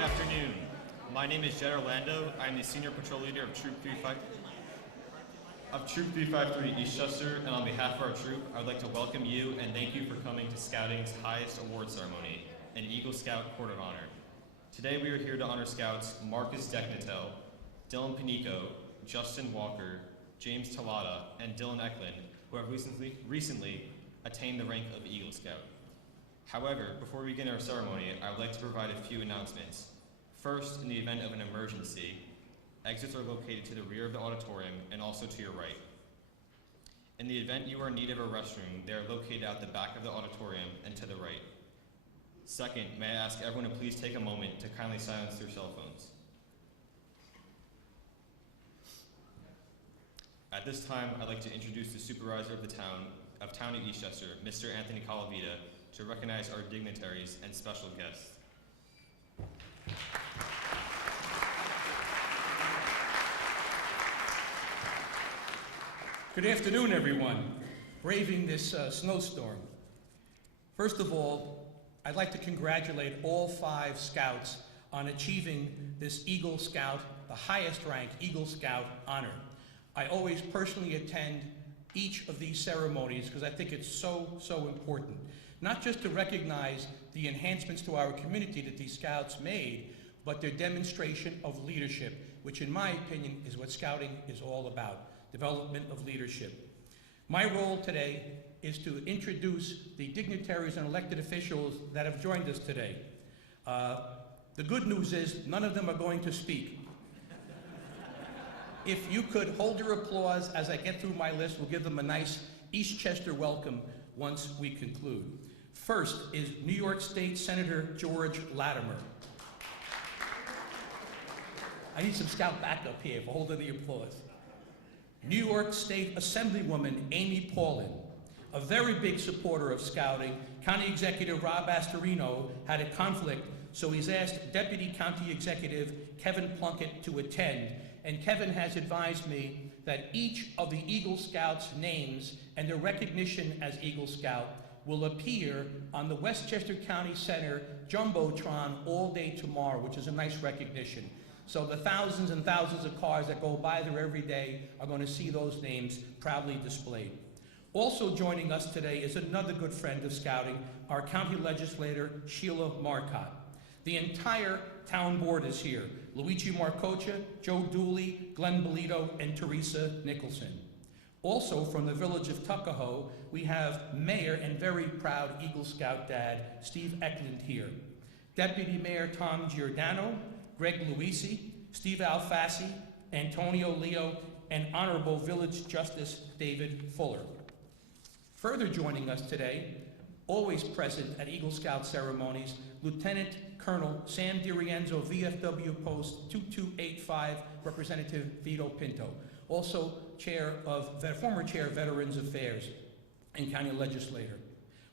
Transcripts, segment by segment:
afternoon. My name is Jed Orlando. I'm the Senior Patrol Leader of Troop 353 Eastchester, and on behalf of our troop, I would like to welcome you and thank you for coming to Scouting's highest award ceremony, an Eagle Scout Court of Honor. Today we are here to honor Scouts Marcus DeKnatel, Dillon Panico, Justin Walker, James Tulotta, and Dillon Ecklond, who have recently attained the rank of Eagle Scout. However, before we begin our ceremony, I would like to provide a few announcements. First, in the event of an emergency, exits are located to the rear of the auditorium and also to your right. In the event you are in need of a restroom, they are located at the back of the auditorium and to the right. Second, may I ask everyone to please take a moment to kindly silence their cell phones. At this time, I'd like to introduce the supervisor of the town of Eastchester, Mr. Anthony Calavita, to recognize our dignitaries and special guests. Good afternoon, everyone. Braving this snowstorm. First of all, I'd like to congratulate all 5 Scouts on achieving this Eagle Scout, the highest rank Eagle Scout honor. I always personally attend each of these ceremonies because I think it's so important. Not just to recognize the enhancements to our community that these Scouts made, but their demonstration of leadership, which in my opinion is what Scouting is all about, development of leadership. My role today is to introduce the dignitaries and elected officials that have joined us today. The good news is none of them are going to speak. If you could hold your applause as I get through my list, we'll give them a nice Eastchester welcome once we conclude. First is New York State Senator George Latimer. I need some Scout backup here for holding the applause. New York State Assemblywoman Amy Paulin, a very big supporter of Scouting. County Executive Rob Astorino had a conflict, so he's asked Deputy County Executive Kevin Plunkett to attend, and Kevin has advised me that each of the Eagle Scouts' names and their recognition as Eagle Scout will appear on the Westchester County Center Jumbotron all day tomorrow, which is a nice recognition. So the thousands and thousands of cars that go by there every day are going to see those names proudly displayed. Also joining us today is another good friend of Scouting, our county legislator, Sheila Marcotte. The entire town board is here. Luigi Marcocha, Joe Dooley, Glenn Bolito, and Teresa Nicholson. Also from the village of Tuckahoe, we have Mayor and very proud Eagle Scout dad, Steve Ecklond here. Deputy Mayor Tom Giordano, Greg Luisi, Steve Alfassi, Antonio Leo, and Honorable Village Justice David Fuller. Further joining us today, always present at Eagle Scout ceremonies, Lieutenant Colonel Sam DiRienzo, VFW Post 2285, Representative Vito Pinto, also former Chair of Veterans Affairs and County Legislator.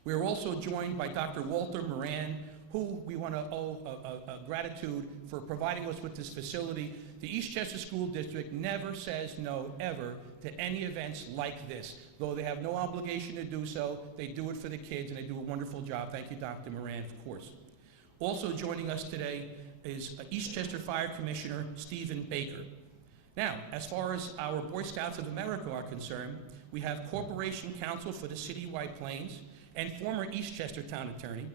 We are also joined by Dr. Walter Moran, who we want to owe a gratitude for providing us with this facility. The Eastchester School District never says no, ever, to any events like this. Though they have no obligation to do so, they do it for the kids, and they do a wonderful job. Thank you, Dr. Moran, of course. Also joining us today is Eastchester Fire Commissioner Stephen Baker. Now, as far as our Boy Scouts of America are concerned, we have Corporation Counsel for the City of White Plains and former Eastchester Town Attorney,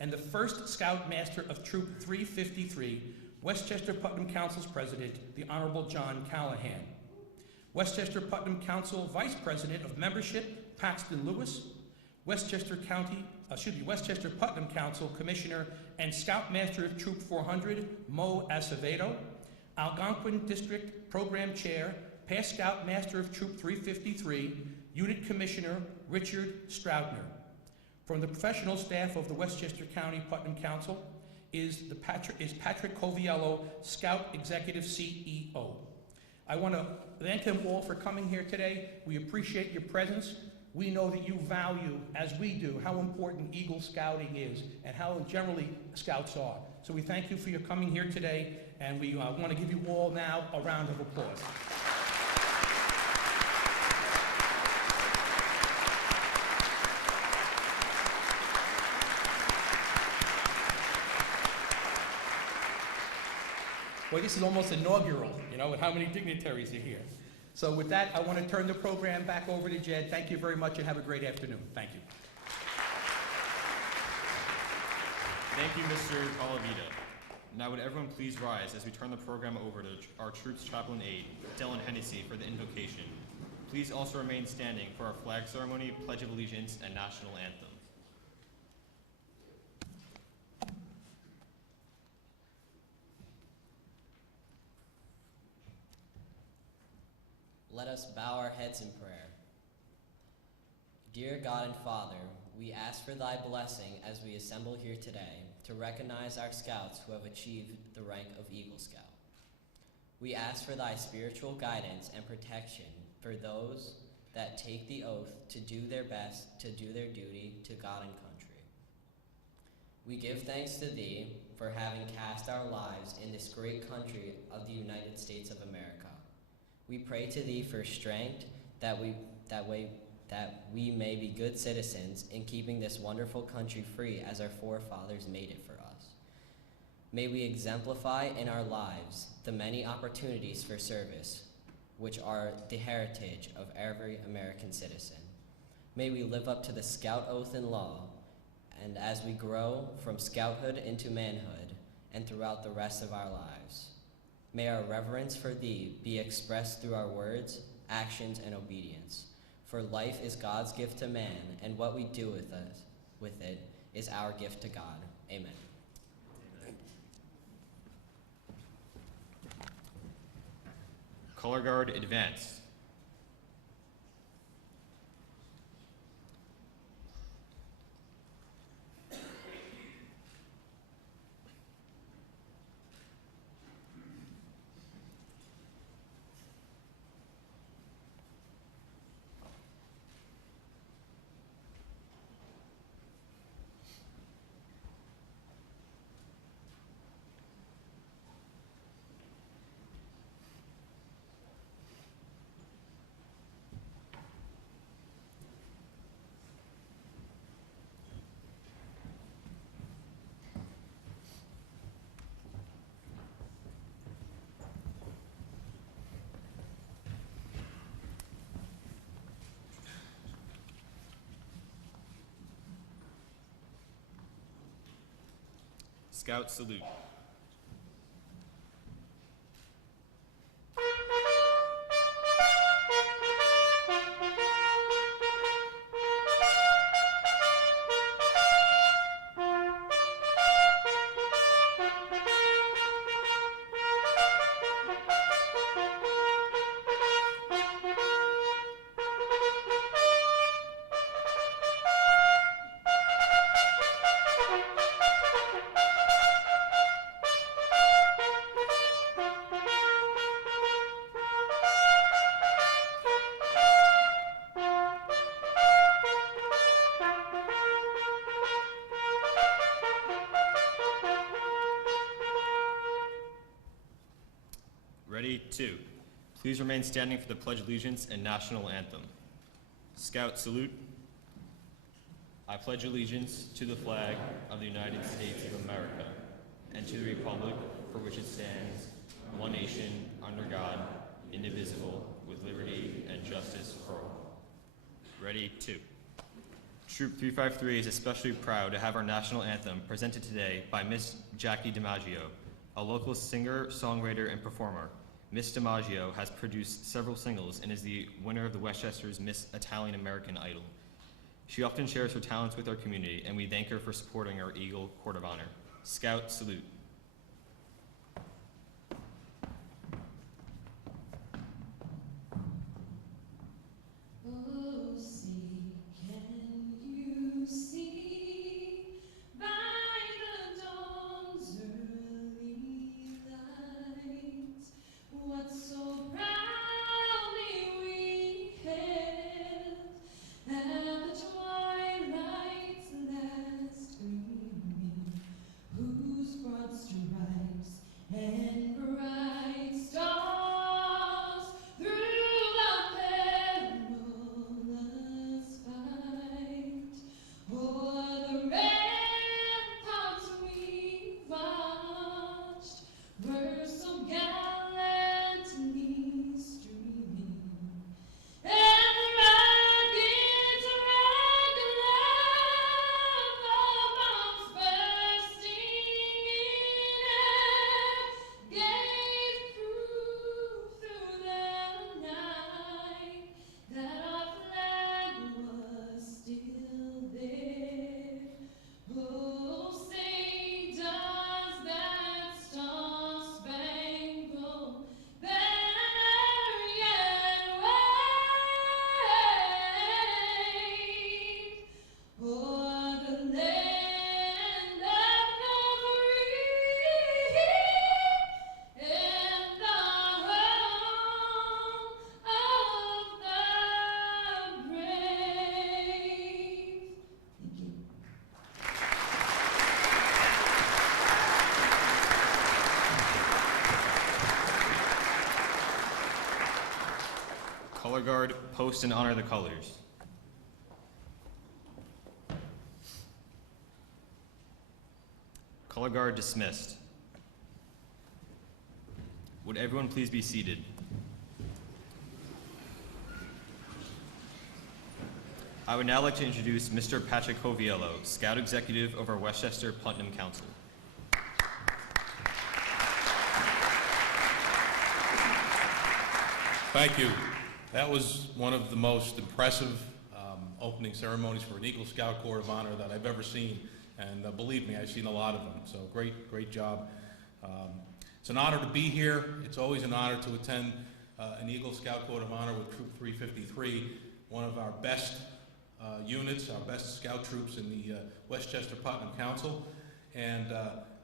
and the first Scoutmaster of Troop 353, Westchester Putnam Council's President, the Honorable John Callahan. Westchester Putnam Council Vice President of Membership, Paxton Lewis. Westchester Putnam Council Commissioner and Scoutmaster of Troop 400, Mo Acevedo. Algonquin District Program Chair, past Scoutmaster of Troop 353, Unit Commissioner Richard Stroudner. From the professional staff of the Westchester County Putnam Council is Patrick Coviello, Scout Executive CEO. I want to thank them all for coming here today. We appreciate your presence. We know that you value, as we do, how important Eagle Scouting is and how generally Scouts are. So we thank you for your coming here today, and we want to give you all now a round of applause. Boy, this is almost inaugural, with how many dignitaries are here. So with that, I want to turn the program back over to Jed. Thank you very much and have a great afternoon. Thank you. Thank you, Mr. Calavita. Now would everyone please rise as we turn the program over to our Troops Chaplain Aide, Dillon Hennessy, for the invocation. Please also remain standing for our flag ceremony, Pledge of Allegiance, and National Anthem. Let us bow our heads in prayer. Dear God and Father, we ask for thy blessing as we assemble here today to recognize our scouts who have achieved the rank of Eagle Scout. We ask for thy spiritual guidance and protection for those that take the oath to do their best to do their duty to God and country. We give thanks to thee for having cast our lives in this great country of the United States of America. We pray to thee for strength that we may be good citizens in keeping this wonderful country free as our forefathers made it for us. May we exemplify in our lives the many opportunities for service, which are the heritage of every American citizen. May we live up to the Scout oath and law, and as we grow from scouthood into manhood and throughout the rest of our lives, may our reverence for thee be expressed through our words, actions, and obedience. For life is God's gift to man, and what we do with it is our gift to God. Amen. Color Guard, advance. Scout salute. Ready, two. Please remain standing for the Pledge of Allegiance and National Anthem. Scout salute. I pledge allegiance to the flag of the United States of America and to the republic for which it stands, one nation, under God, indivisible, with liberty and justice for all. Ready, two. Troop 353 is especially proud to have our national anthem presented today by Miss Jackie DiMaggio, a local singer, songwriter, and performer. Miss DiMaggio has produced several singles and is the winner of the Westchester's Miss Italian American Idol. She often shares her talents with our community, and we thank her for supporting our Eagle Court of Honor. Scout salute. Broad Color guard, post and honor the colors. Color guard dismissed. Would everyone please be seated? I would now like to introduce Mr. Patrick Coviello, Scout Executive of our Westchester Putnam Council. Thank you. That was one of the most impressive opening ceremonies for an Eagle Scout Corps of Honor that I've ever seen. And believe me, I've seen a lot of them. So great job. It's an honor to be here. It's always an honor to attend an Eagle Scout Corps of Honor with Troop 353, one of our best units, our best scout troops in the Westchester Putnam Council. And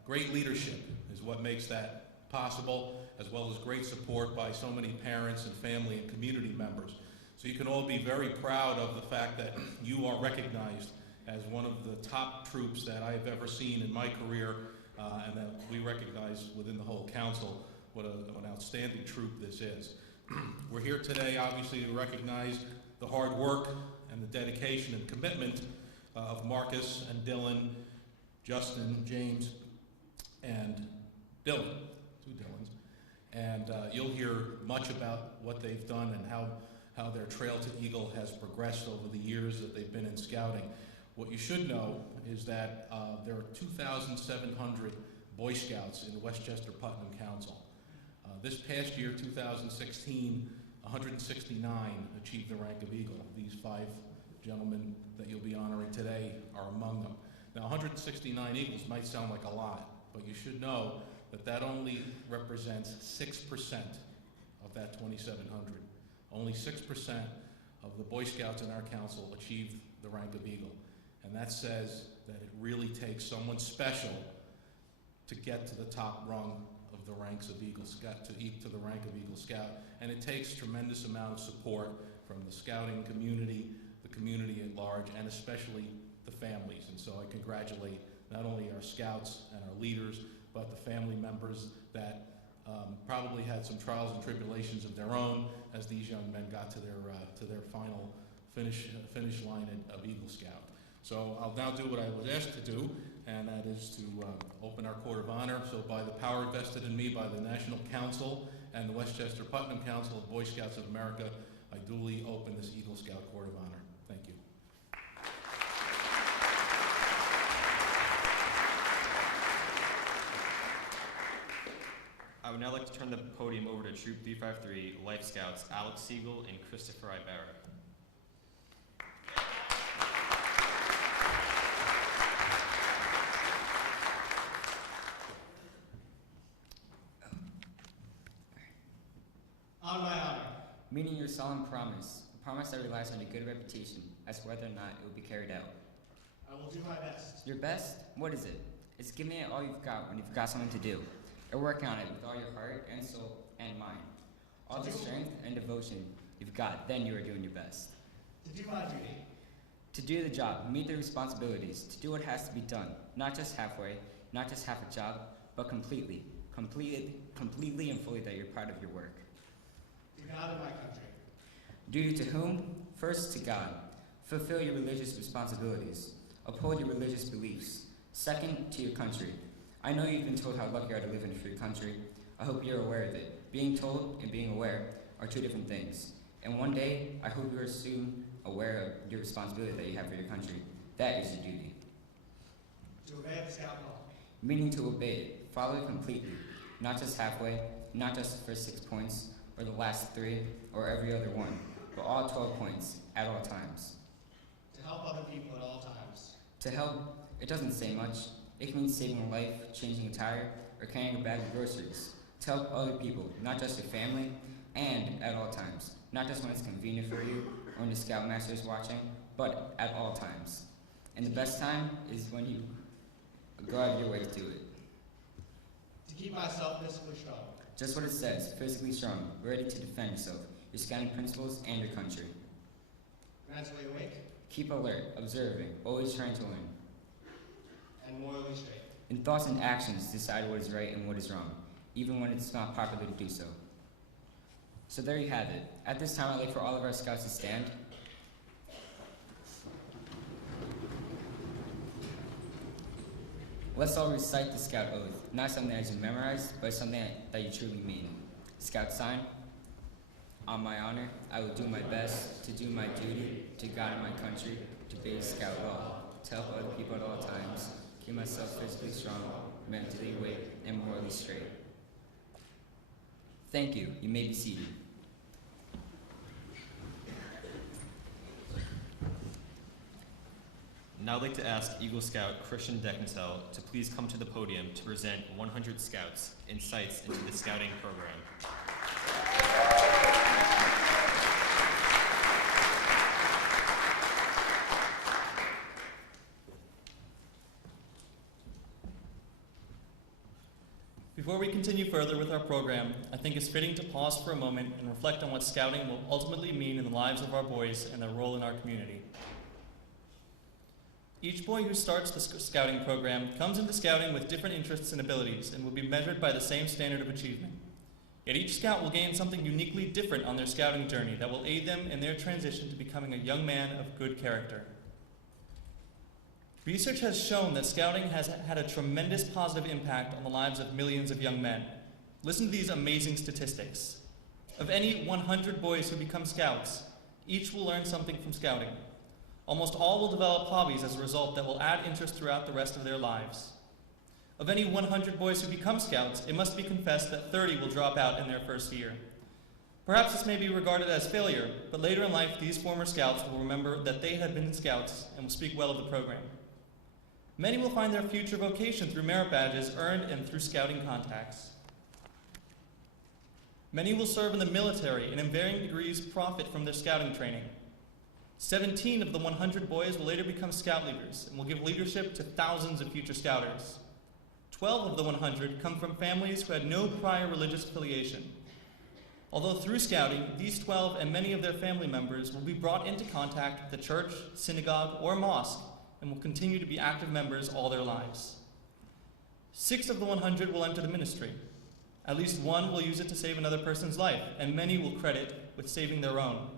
great leadership is what makes that possible, as well as great support by so many parents and family and community members. So you can all be very proud of the fact that you are recognized as one of the top troops that I've ever seen in my career, and that we recognize within the whole council what an outstanding troop this is. We're here today, obviously, to recognize the hard work and the dedication and commitment of Marcus and Dillon, Justin, James, and Dillon, two Dillons. And you'll hear much about what they've done and how their Trail to Eagle has progressed over the years that they've been in scouting. What you should know is that there are 2,700 Boy Scouts in the Westchester Putnam Council. This past year, 2016, 169 achieved the rank of Eagle. These 5 gentlemen that you'll be honoring today are among them. Now, 169 Eagles might sound like a lot, but you should know that that only represents 6% of that 2,700. Only 6% of the Boy Scouts in our council achieved the rank of Eagle. And that says that it really takes someone special to get to the top rung of the ranks of Eagle Scout, to the rank of Eagle Scout. And it takes tremendous amount of support from the scouting community, the community at large, and especially the families. And so I congratulate not only our scouts and our leaders, but the family members that probably had some trials and tribulations of their own as these young men got to their final finish line of Eagle Scout. So I'll now do what I was asked to do, and that is to open our Court of Honor. So by the power vested in me by the National Council and the Westchester Putnam Council of Boy Scouts of America, I duly open this Eagle Scout Court of Honor. Thank you. I would now like to turn the podium over to Troop 353 Life Scouts Alex Siegel and Christopher Ibarra. On my honor. Meaning your solemn promise, a promise that relies on a good reputation as to whether or not it will be carried out. I will do my best. Your best? What is it? It's giving it all you've got when you've got something to do, or working on it with all your heart and soul and mind. All the strength and devotion you've got, then you are doing your best. To do my duty. To do the job, meet the responsibilities, to do what has to be done, not just halfway, not just half a job, but completely and fully that you're proud of your work. To God and my country. Duty to whom? First to God. Fulfill your religious responsibilities. Uphold your religious beliefs. Second, to your country. I know you've been told how lucky you are to live in a free country. I hope you're aware of it. Being told and being aware are two different things. And one day, I hope you are soon aware of your responsibility that you have for your country. That is your duty. To obey the Scout law. Meaning to obey it. Follow it completely. Not just halfway, not just the first 6 points, or the last 3, or every other one, but all 12 points, at all times. To help other people at all times. To help, it doesn't say much. It can mean saving a life, changing a tire, or carrying a bag of groceries. To help other people, not just your family, and at all times. Not just when it's convenient for you, or when the Scoutmaster is watching, but at all times. And the best time is when you go out of your way to do it. To keep myself physically strong. Just what it says, physically strong, ready to defend yourself, your scouting principles, and your country. Mentally awake. Keep alert, observing, always trying to learn. And morally straight. In thoughts and actions, decide what is right and what is wrong, even when it's not popular to do so. So there you have it. At this time, I'd like for all of our scouts to stand. Let's all recite the Scout Oath, not something that you memorized, but something that you truly mean. Scout sign. On my honor, I will do my best to do my duty to God and my country, to be a scout well, to help other people at all times, keep myself physically strong, mentally awake, and morally straight. Thank you. You may be seated. Now I'd like to ask Eagle Scout Christian DeKnatel to please come to the podium to present 100 Scouts Insights into the Scouting Program. Before we continue further with our program, I think it's fitting to pause for a moment and reflect on what Scouting will ultimately mean in the lives of our boys and their role in our community. Each boy who starts the Scouting program comes into Scouting with different interests and abilities and will be measured by the same standard of achievement. Yet each Scout will gain something uniquely different on their Scouting journey that will aid them in their transition to becoming a young man of good character. Research has shown that Scouting has had a tremendous positive impact on the lives of millions of young men. Listen to these amazing statistics. Of any 100 boys who become Scouts, each will learn something from Scouting. Almost all will develop hobbies as a result that will add interest throughout the rest of their lives. Of any 100 boys who become Scouts, it must be confessed that 30 will drop out in their first year. Perhaps this may be regarded as failure, but later in life, these former Scouts will remember that they had been Scouts and will speak well of the program. Many will find their future vocation through merit badges earned and through Scouting contacts. Many will serve in the military and in varying degrees profit from their Scouting training. 17 of the 100 boys will later become Scout leaders and will give leadership to thousands of future Scouters. 12 of the 100 come from families who had no prior religious affiliation. Although through Scouting, these 12 and many of their family members will be brought into contact with the church, synagogue, or mosque and will continue to be active members all their lives. 6 of the 100 will enter the ministry. At least one will use it to save another person's life, and many will credit with saving their own.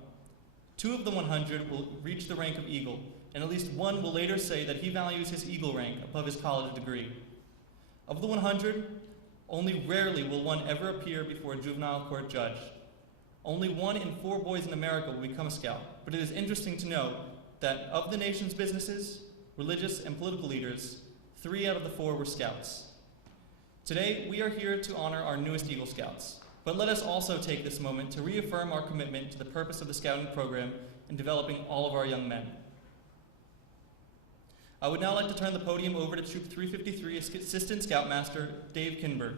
2 of the 100 will reach the rank of Eagle, and at least one will later say that he values his Eagle rank above his college degree. Of the 100, only rarely will one ever appear before a juvenile court judge. Only 1 in 4 boys in America will become a Scout, but it is interesting to note that of the nation's businesses, religious, and political leaders, 3 out of the 4 were Scouts. Today, we are here to honor our newest Eagle Scouts, but let us also take this moment to reaffirm our commitment to the purpose of the Scouting program in developing all of our young men. I would now like to turn the podium over to Troop 353 Assistant Scoutmaster Dave Kinberg.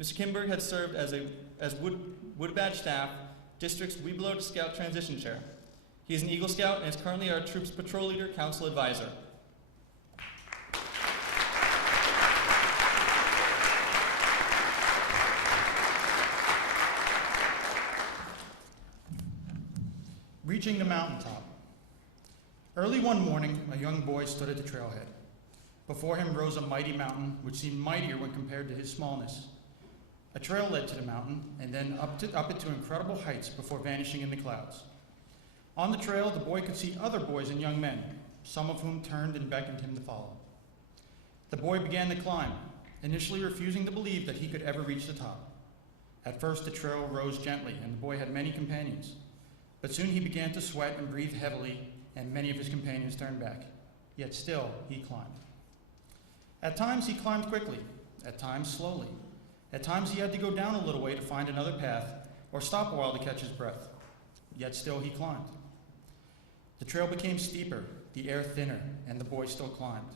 Mr. Kinberg has served as Wood Badge Staff, District's Webelow Scout Transition Chair. He is an Eagle Scout and is currently our Troop's Patrol Leader Council Advisor. Reaching the mountaintop. Early one morning, a young boy stood at the trailhead. Before him rose a mighty mountain, which seemed mightier when compared to his smallness. A trail led to the mountain, and then up it to incredible heights before vanishing in the clouds. On the trail, the boy could see other boys and young men, some of whom turned and beckoned him to follow. The boy began the climb, initially refusing to believe that he could ever reach the top. At first, the trail rose gently, and the boy had many companions. But soon he began to sweat and breathe heavily, and many of his companions turned back. Yet still, he climbed. At times, he climbed quickly, at times slowly. At times, he had to go down a little way to find another path, or stop a while to catch his breath. Yet still, he climbed. The trail became steeper, the air thinner, and the boy still climbed.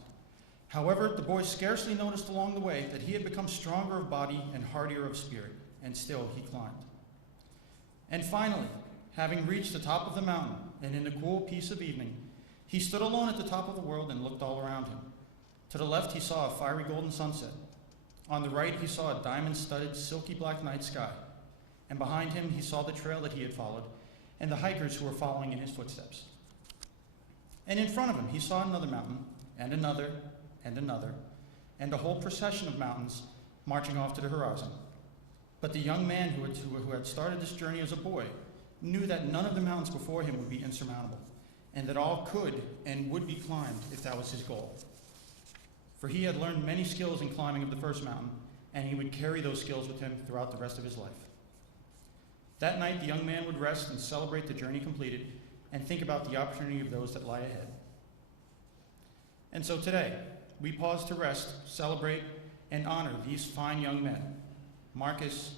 However, the boy scarcely noticed along the way that he had become stronger of body and hardier of spirit, and still he climbed. And finally, having reached the top of the mountain, and in the cool peace of evening, he stood alone at the top of the world and looked all around him. To the left, he saw a fiery golden sunset. On the right, he saw a diamond-studded, silky black night sky. And behind him, he saw the trail that he had followed, and the hikers who were following in his footsteps. And in front of him, he saw another mountain, and another, and another, and a whole procession of mountains marching off to the horizon. But the young man who had started this journey as a boy knew that none of the mountains before him would be insurmountable, and that all could and would be climbed if that was his goal. For he had learned many skills in climbing of the first mountain, and he would carry those skills with him throughout the rest of his life. That night, the young man would rest and celebrate the journey completed and think about the opportunity of those that lie ahead. And so today, we pause to rest, celebrate, and honor these fine young men, Marcus,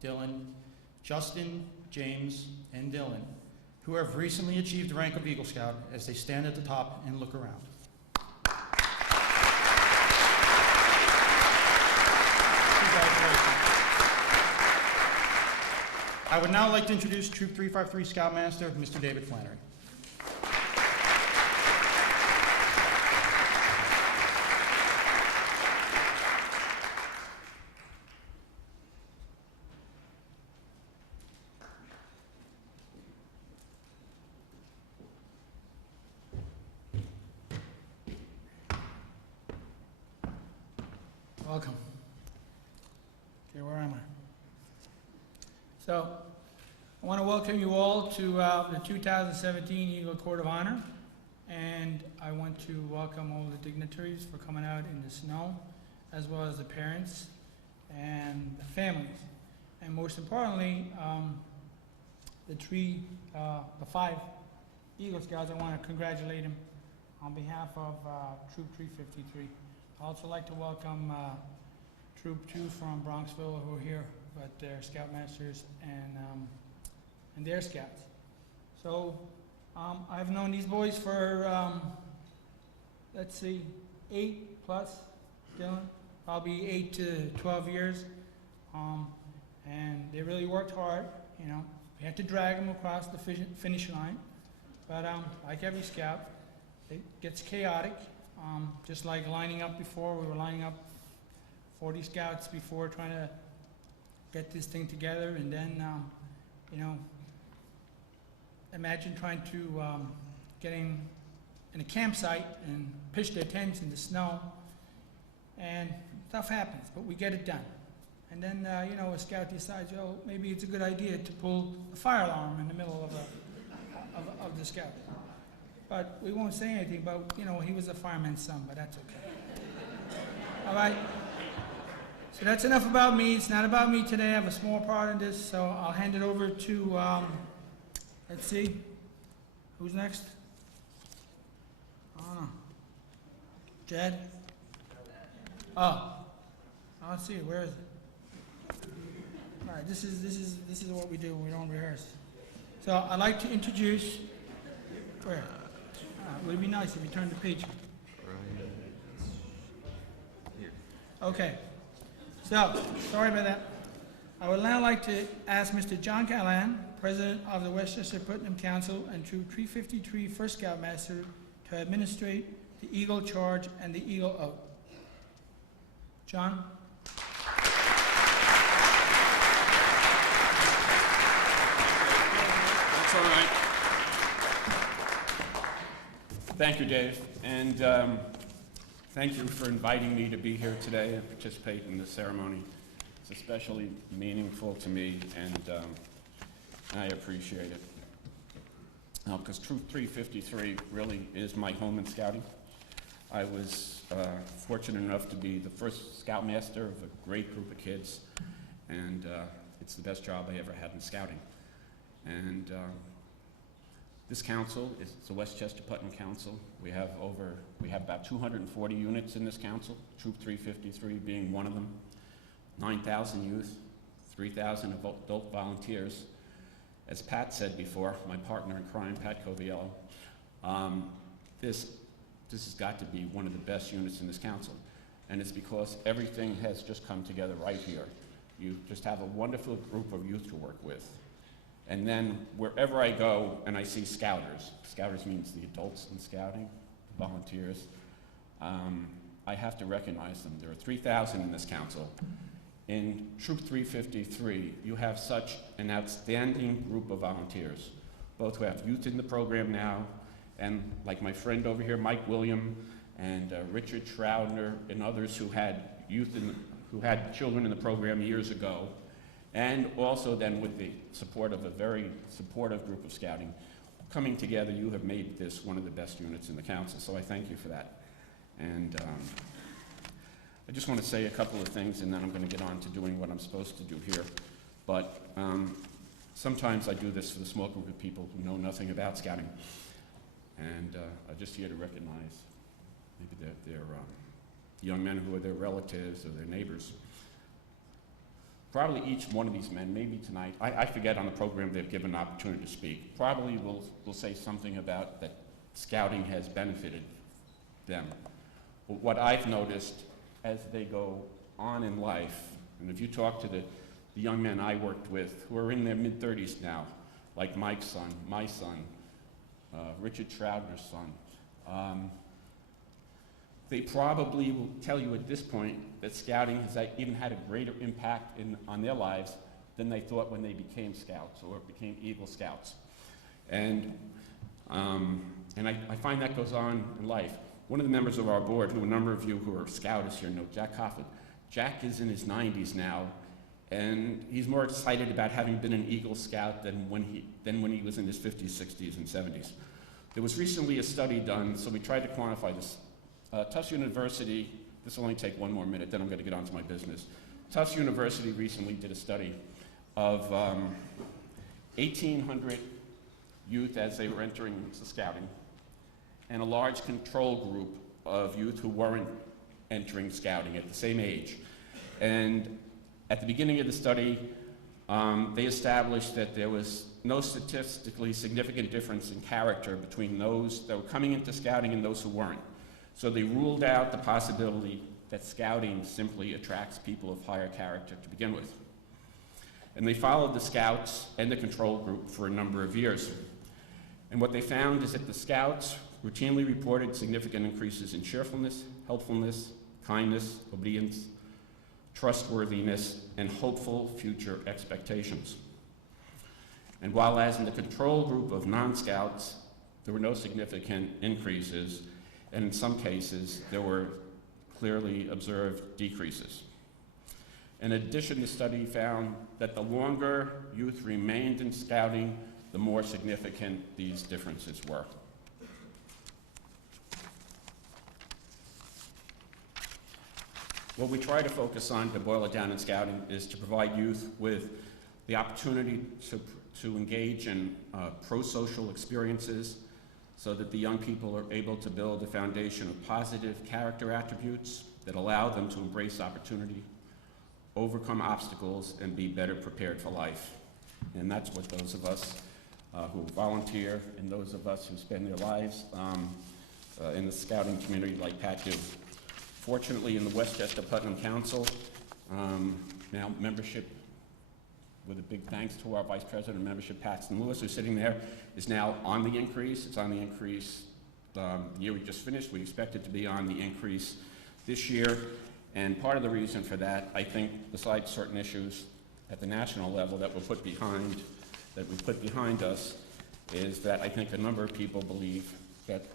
Dillon, Justin, James, and Dillon, who have recently achieved the rank of Eagle Scout as they stand at the top and look around. I would now like to introduce Troop 353 Scoutmaster, Mr. David Flannery. Welcome. Okay, where am I? So, I want to welcome you all to the 2017 Eagle Court of Honor, and I want to welcome all the dignitaries for coming out in the snow, as well as the parents and the families, and most importantly, the 5 Eagle Scouts. I want to congratulate them on behalf of Troop 353. I'd also like to welcome Troop 2 from Bronxville who are here, but they're Scoutmasters and they're Scouts. So I've known these boys for, let's see, 8 plus, Dillon, probably 8 to 12 years. And they really worked hard, you know. We had to drag them across the finish line. But like every Scout, it gets chaotic. Just like lining up before, we were lining up 40 Scouts before trying to get this thing together, and then, you know, imagine trying to get in a campsite and pitch their tents in the snow, and stuff happens, but we get it done. And then, you know, a Scout decides, oh, maybe it's a good idea to pull the fire alarm in the middle of the Scout. But we won't say anything about, you know, he was a fireman's son, but that's okay. All right? So that's enough about me. It's not about me today. I have a small part in this, so I'll hand it over to, let's see, who's next? I don't know. Jed? Oh, let's see, where is it? All right, this is what we do. We don't rehearse. So I'd like to introduce, where? Would it be nice if you turned the page? Okay. So, sorry about that. I would now like to ask Mr. John Callahan, President of the Westchester Putnam Council and Troop 353 First Scoutmaster, to administrate the Eagle Charge and the Eagle Oath. John? That's all right. Thank you, Dave, and thank you for inviting me to be here today and participate in the ceremony. It's especially meaningful to me, and I appreciate it. Because Troop 353 really is my home in Scouting. I was fortunate enough to be the first Scoutmaster of a great group of kids, and it's the best job I ever had in Scouting. And this council is the Westchester Putnam Council. We have about 240 units in this council, Troop 353 being one of them. 9,000 youth, 3,000 adult volunteers. As Pat said before, my partner in crime, Pat Coviello, this has got to be one of the best units in this council. And it's because everything has just come together right here. You just have a wonderful group of youth to work with. And then wherever I go and I see Scouters means the adults in Scouting, the volunteers, I have to recognize them. There are 3,000 in this council. In Troop 353, you have such an outstanding group of volunteers, both who have youth in the program now, and like my friend over here, Mike William, and Richard Schraudner, and others who had who had children in the program years ago. and also then with the support of a very supportive group of scouting. Coming together, you have made this one of the best units in the council, so I thank you for that. And I just want to say a couple of things, and then I'm going to get on to doing what I'm supposed to do here. But sometimes I do this for the small group of people who know nothing about scouting. And I'm just here to recognize maybe their young men who are their relatives or their neighbors. Probably each one of these men, maybe tonight, I forget on the program they've given an opportunity to speak, probably will say something about that scouting has benefited them. But what I've noticed as they go on in life, and if you talk to the young men I worked with who are in their mid-30s now, like Mike's son, my son, Richard Schroeder's son, they probably will tell you at this point that scouting has even had a greater impact on their lives than they thought when they became scouts or became Eagle Scouts. And I find that goes on in life. One of the members of our board, who a number of you who are scouters here know, Jack Hoffman. Jack is in his 90s now, and he's more excited about having been an Eagle Scout than when he was in his 50s, 60s, and 70s. There was recently a study done, so we tried to quantify this. Tufts University, this will only take one more minute, then I'm going to get on to my business. Tufts University recently did a study of 1,800 youth as they were entering into scouting, and a large control group of youth who weren't entering scouting at the same age. And at the beginning of the study, they established that there was no statistically significant difference in character between those that were coming into scouting and those who weren't. So they ruled out the possibility that scouting simply attracts people of higher character to begin with. And they followed the scouts and the control group for a number of years. And what they found is that the scouts routinely reported significant increases in cheerfulness, helpfulness, kindness, obedience, trustworthiness, and hopeful future expectations. And while as in the control group of non-scouts, there were no significant increases, and in some cases, there were clearly observed decreases. In addition, the study found that the longer youth remained in scouting, the more significant these differences were. What we try to focus on, to boil it down in scouting, is to provide youth with the opportunity to engage in pro-social experiences, so that the young people are able to build a foundation of positive character attributes that allow them to embrace opportunity, overcome obstacles, and be better prepared for life. And that's what those of us who volunteer and those of us who spend their lives in the scouting community like Pat do. Fortunately, in the Westchester Putnam Council, now membership, with a big thanks to our Vice President of Membership, Paxton Lewis, who's sitting there, is now on the increase. It's on the increase the year we just finished. We expect it to be on the increase this year. And part of the reason for that, I think, besides certain issues at the national level that we put behind us, is that I think a number of people believe that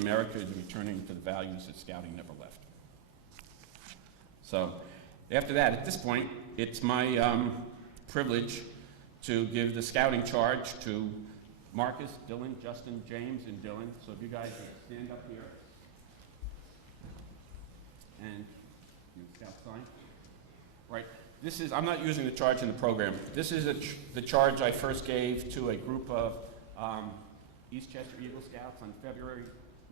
America is returning to the values that scouting never left. So after that, at this point, it's my privilege to give the scouting charge to Marcus, Dillon, Justin, James, and Dillon. So if you guys stand up here. And you scout sign. Right. This is, I'm not using the charge in the program. This is the charge I first gave to a group of Eastchester Eagle Scouts on February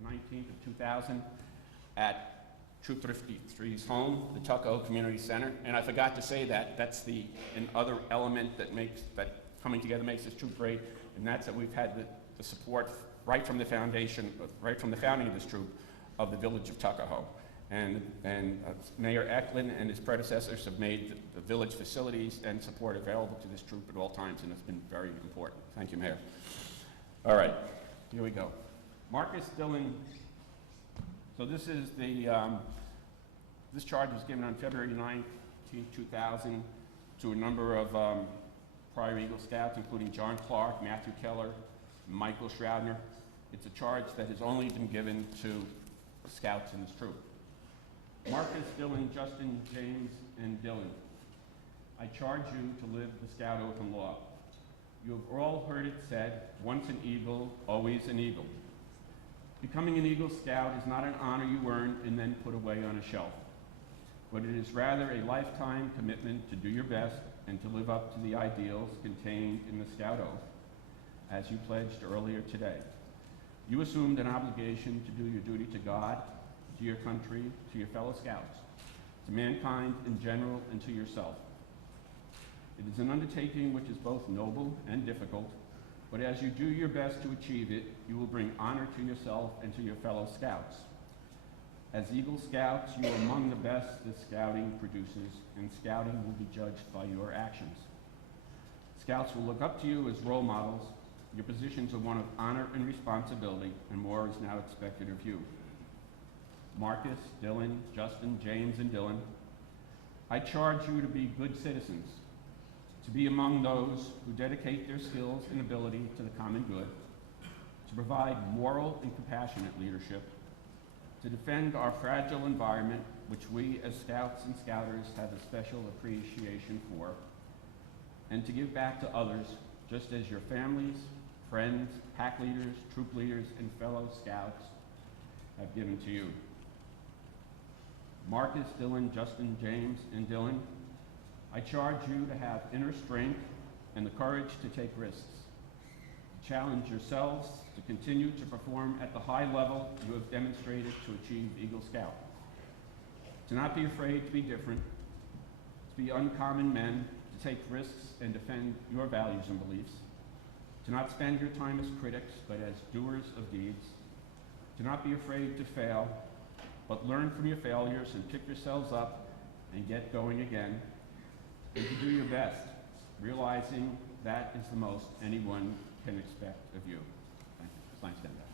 19th of 2000 at Troop 53's home, the Tuckahoe Community Center. And I forgot to say that. That's another element that coming together makes this troop great. And that's that we've had the support right from the foundation, right from the founding of this troop, of the village of Tuckahoe. And Mayor Ecklond and his predecessors have made the village facilities and support available to this troop at all times, and it's been very important. Thank you, Mayor. All right, here we go. Marcus Dillon. So this is this charge was given on February 19, 2000 to a number of prior Eagle Scouts, including John Clark, Matthew Keller, Michael Schroeder. It's a charge that has only been given to Scouts in this troop. Marcus, Dillon, Justin, James, and Dillon. I charge you to live the Scout Oath and Law. You have all heard it said, once an eagle, always an eagle. Becoming an Eagle Scout is not an honor you earn and then put away on a shelf, but it is rather a lifetime commitment to do your best and to live up to the ideals contained in the Scout Oath, as you pledged earlier today. You assumed an obligation to do your duty to God, to your country, to your fellow Scouts, to mankind in general, and to yourself. It is an undertaking which is both noble and difficult, but as you do your best to achieve it, you will bring honor to yourself and to your fellow Scouts. As Eagle Scouts, you are among the best that Scouting produces, and Scouting will be judged by your actions. Scouts will look up to you as role models. Your positions are one of honor and responsibility, and more is now expected of you. Marcus, Dillon, Justin, James, and Dillon, I charge you to be good citizens, to be among those who dedicate their skills and ability to the common good, to provide moral and compassionate leadership, to defend our fragile environment, which we as Scouts and Scouters have a special appreciation for, and to give back to others, just as your families, friends, pack leaders, troop leaders, and fellow Scouts have given to you. Marcus, Dillon, Justin, James, and Dillon, I charge you to have inner strength and the courage to take risks. Challenge yourselves to continue to perform at the high level you have demonstrated to achieve Eagle Scout. To not be afraid to be different, to be uncommon men, to take risks and defend your values and beliefs. To not spend your time as critics, but as doers of deeds. To not be afraid to fail, but learn from your failures and pick yourselves up and get going again. And to do your best, realizing that is the most anyone can expect of you. Thank you. Let's stand up.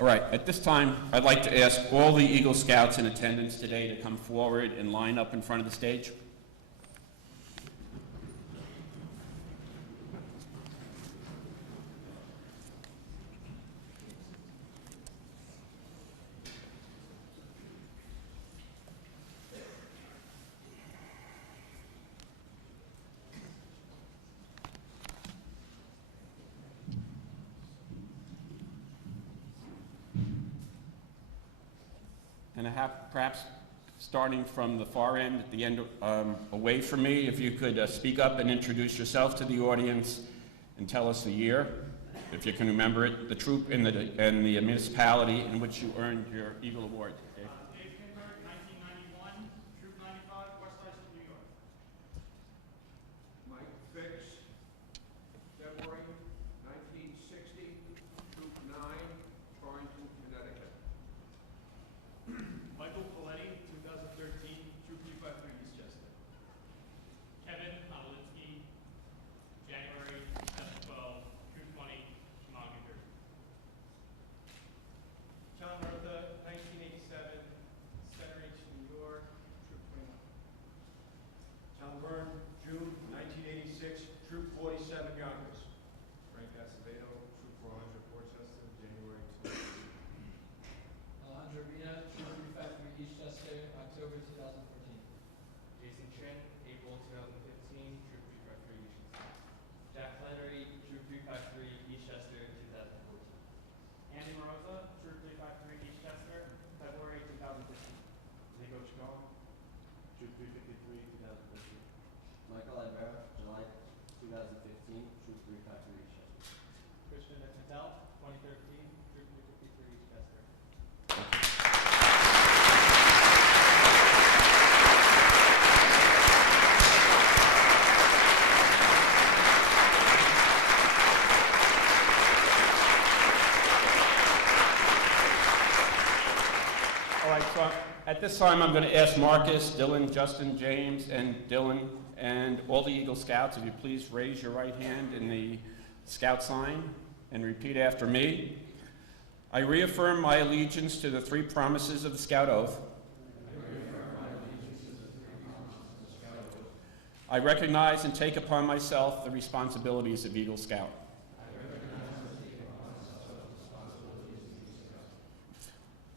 All right, at this time, I'd like to ask all the Eagle Scouts in attendance today to come forward and line up in front of the stage. And I have perhaps starting from the far end at the end away from me, if you could speak up and introduce yourself to the audience and tell us the year, if you can remember it, the troop and the municipality in which you earned your Eagle Award. Dave? Dave Kinberg, 1991, Troop 95, West Islip, New York. Mike Fix, February 1960, Troop 9, Torrington, Connecticut. Michael Coletti, 2013, Troop 353, Eastchester. Kevin Honolinsky, January 2012, Troop 20, Chemung, New Jersey. John Murtha, 1987, Center H, New York, Troop 21. John Byrne, June 1986, Troop 47, Yonkers. Frank Acevedo, Troop 400, Portchester, January 20. Alejandro Rita, Troop 353, Eastchester, October 2014. Jason Chen, April 2015, Troop 353, Eastchester. Jack Flannery, Troop 353, Eastchester, 2014. Andy Marosa, Troop 353, Eastchester, February 2015. Nico Chacon, Troop 353, 2015. Michael Ibarra, July 2015, Troop 353, Eastchester. Christian DeKnatel, 2013, Troop 353, Eastchester. All right, so at this time, I'm going to ask Marcus, Dillon, Justin, James, and Dillon, and all the Eagle Scouts, if you please raise your right hand in the Scout sign and repeat after me. I reaffirm my allegiance to the three promises of the Scout Oath. I recognize and take upon myself the responsibilities of Eagle Scout.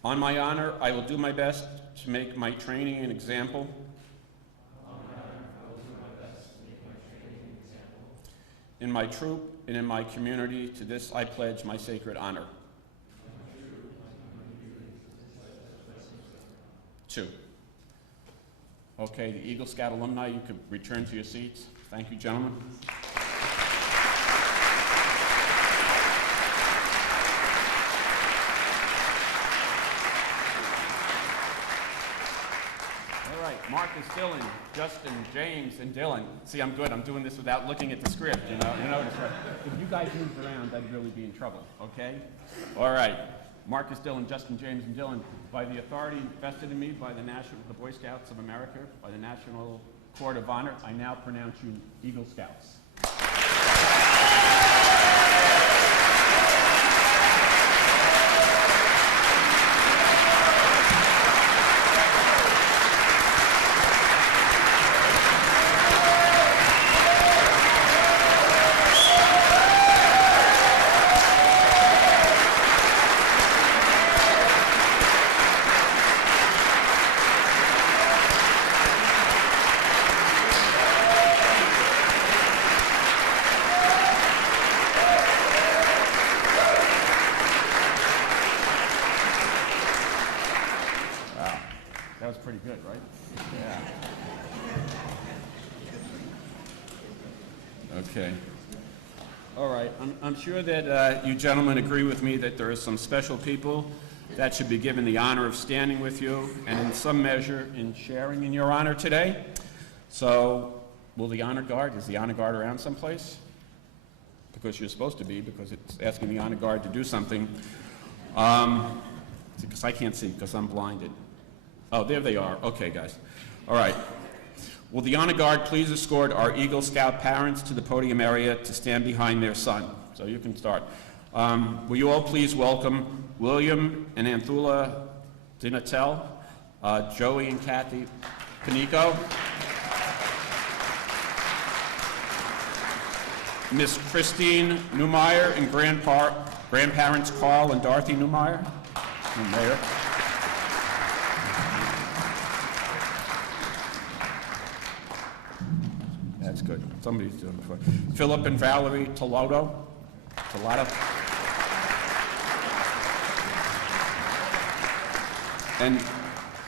On my honor, I will do my best to make my training an example in my troop and in my community. To this I pledge my sacred honor. 2. Okay, the Eagle Scout alumni, you could return to your seats. Thank you, gentlemen. All right, Marcus, Dillon, Justin, James, and Dillon. See, I'm good. I'm doing this without looking at the script, you know. If you guys moved around, I'd really be in trouble, okay? All right. Marcus, Dillon, Justin, James, and Dillon, by the authority vested in me by the Boy Scouts of America, by the National Court of Honor, I now pronounce you Eagle Scouts. That was pretty good, right? Yeah. Okay. All right. I'm sure that you gentlemen agree with me that there are some special people that should be given the honor of standing with you and in some measure in sharing in your honor today. So, will the honor guard, is the honor guard around someplace? Because you're supposed to be, because it's asking the honor guard to do something. Because I can't see, because I'm blinded. Oh, there they are. Okay, guys. All right. Will the honor guard please escort our Eagle Scout parents to the podium area to stand behind their son? So you can start. Will you all please welcome William and Anthula DeKnatel, Joey and Kathy Panico, Miss Christine Newmeyer and grandparents Carl and Dorothy Newmeyer. Mayor. That's good. Somebody's doing it before. Philip and Valerie Tulotta. And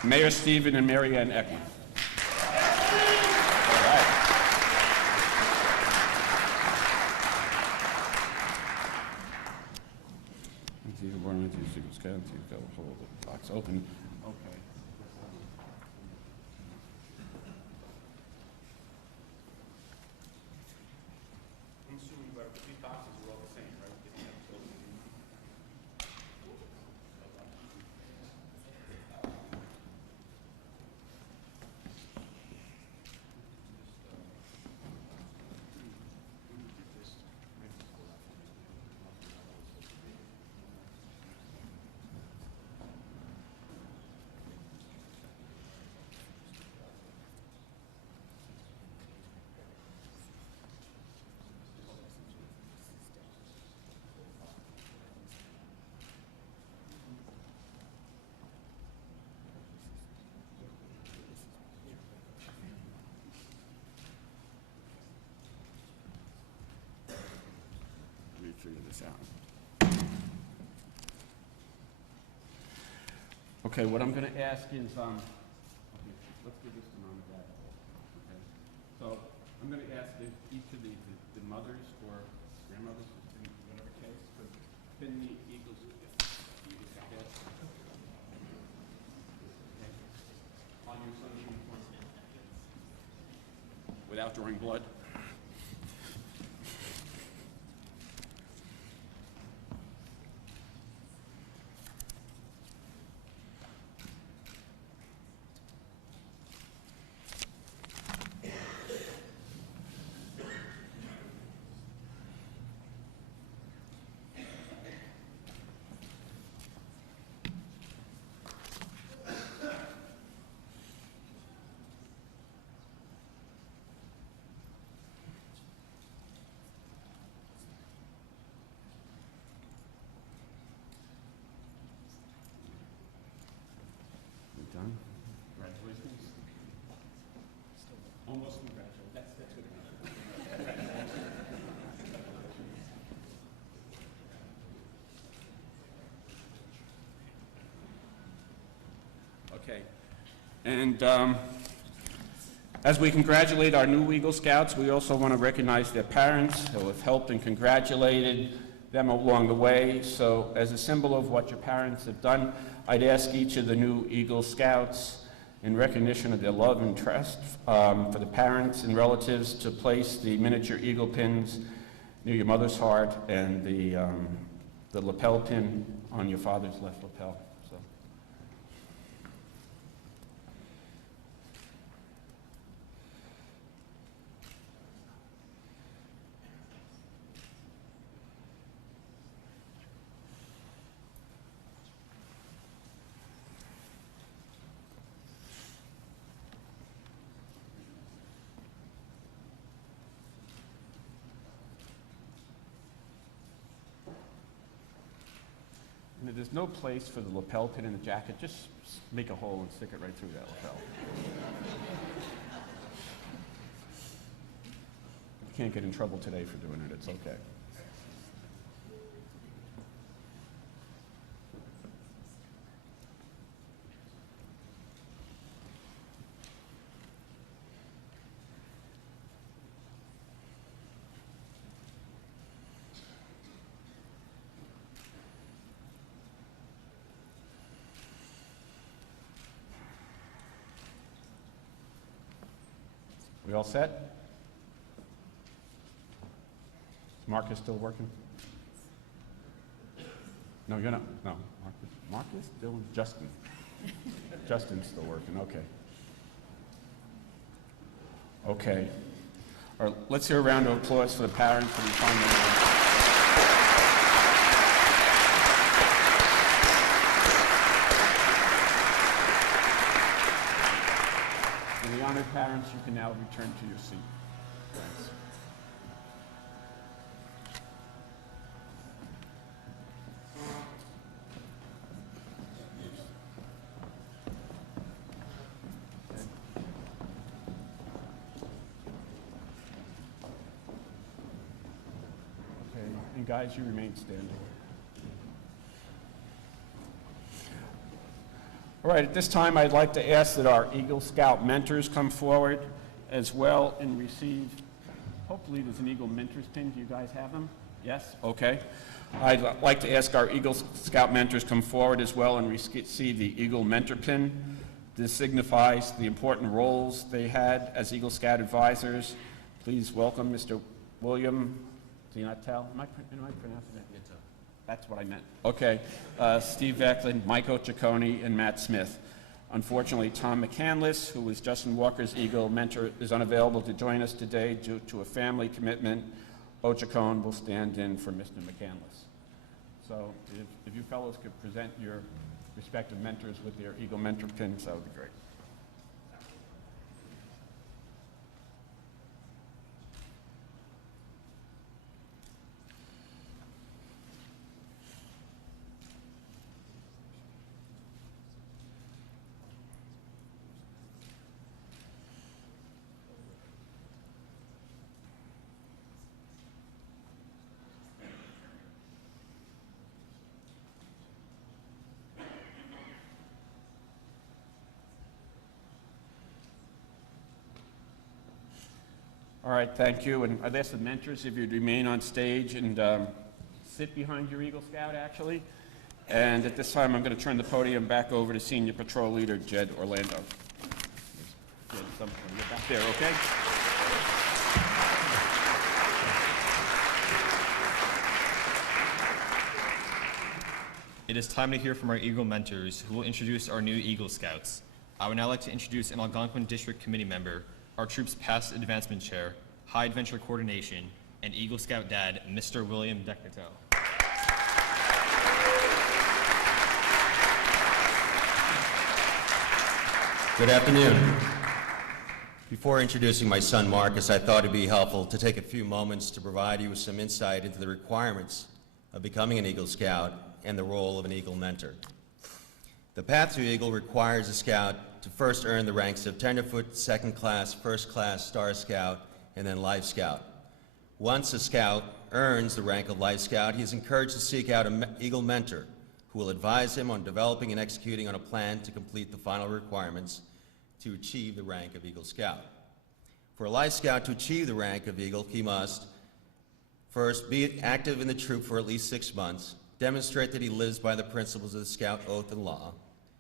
Mayor Stephen and Mary Ann Ecklond. All right. Hold the box open. Okay. I'm assuming these boxes are all the same, right? Figure this out. Okay, what I'm going to ask is, okay, let's give this to Mom and Dad. Okay, so I'm going to ask if each of the mothers or grandmothers, in whatever case, could pin the Eagles. Okay. On your son's uniform, without drawing blood. Almost congratulations. That's good enough. Okay. And as we congratulate our new Eagle Scouts, we also want to recognize their parents who have helped and congratulated them along the way. So as a symbol of what your parents have done, I'd ask each of the new Eagle Scouts, in recognition of their love and trust for the parents and relatives, to place the miniature eagle pins near your mother's heart and the lapel pin on your father's left lapel. So. And if there's no place for the lapel pin in the jacket, just make a hole and stick it right through that lapel. You can't get in trouble today for doing it, it's okay. We all set? Is Marcus still working? No, you're not. No, Marcus, Dillon, Justin. Justin's still working, okay. Okay. All right, let's hear a round of applause for the parents for the fun. And the honored parents, you can now return to your seat. Thanks. Okay, and guys, you remain standing. All right, at this time, I'd like to ask that our Eagle Scout mentors come forward as well and receive, hopefully there's an Eagle Mentors pin. Do you guys have them? Yes? Okay. I'd like to ask our Eagle Scout mentors come forward as well and receive the Eagle Mentor pin. This signifies the important roles they had as Eagle Scout advisors. Please welcome Mr. William DeKnatel. Am I pronouncing that? That's what I meant. Okay. Steve Ecklond, Mike Ochacone, and Matt Smith. Unfortunately, Tom McCandless, who was Justin Walker's Eagle mentor, is unavailable to join us today due to a family commitment. Ochacone will stand in for Mr. McCandless. So if you fellows could present your respective mentors with their Eagle mentor pins, that would be great. All right, thank you. And I'd ask the mentors if you'd remain on stage and sit behind your Eagle Scout, actually. And at this time, I'm going to turn the podium back over to Senior Patrol Leader Jed Orlando. Jed, get back there, okay? It is time to hear from our Eagle mentors, who will introduce our new Eagle Scouts. I would now like to introduce an Algonquin District Committee member, our troop's past advancement chair, High Adventure Coordination, and Eagle Scout dad, Mr. William DeKnatel. Good afternoon. Before introducing my son Marcus, I thought it'd be helpful to take a few moments to provide you with some insight into the requirements of becoming an Eagle Scout and the role of an Eagle mentor. The path to Eagle requires a Scout to to first earn the ranks of tenderfoot, second class, first class, Star Scout, and then Life Scout. Once a Scout earns the rank of Life Scout, he is encouraged to seek out an Eagle mentor who will advise him on developing and executing on a plan to complete the final requirements to achieve the rank of Eagle Scout. For a Life Scout to achieve the rank of Eagle, he must first be active in the troop for at least 6 months, demonstrate that he lives by the principles of the Scout oath and law.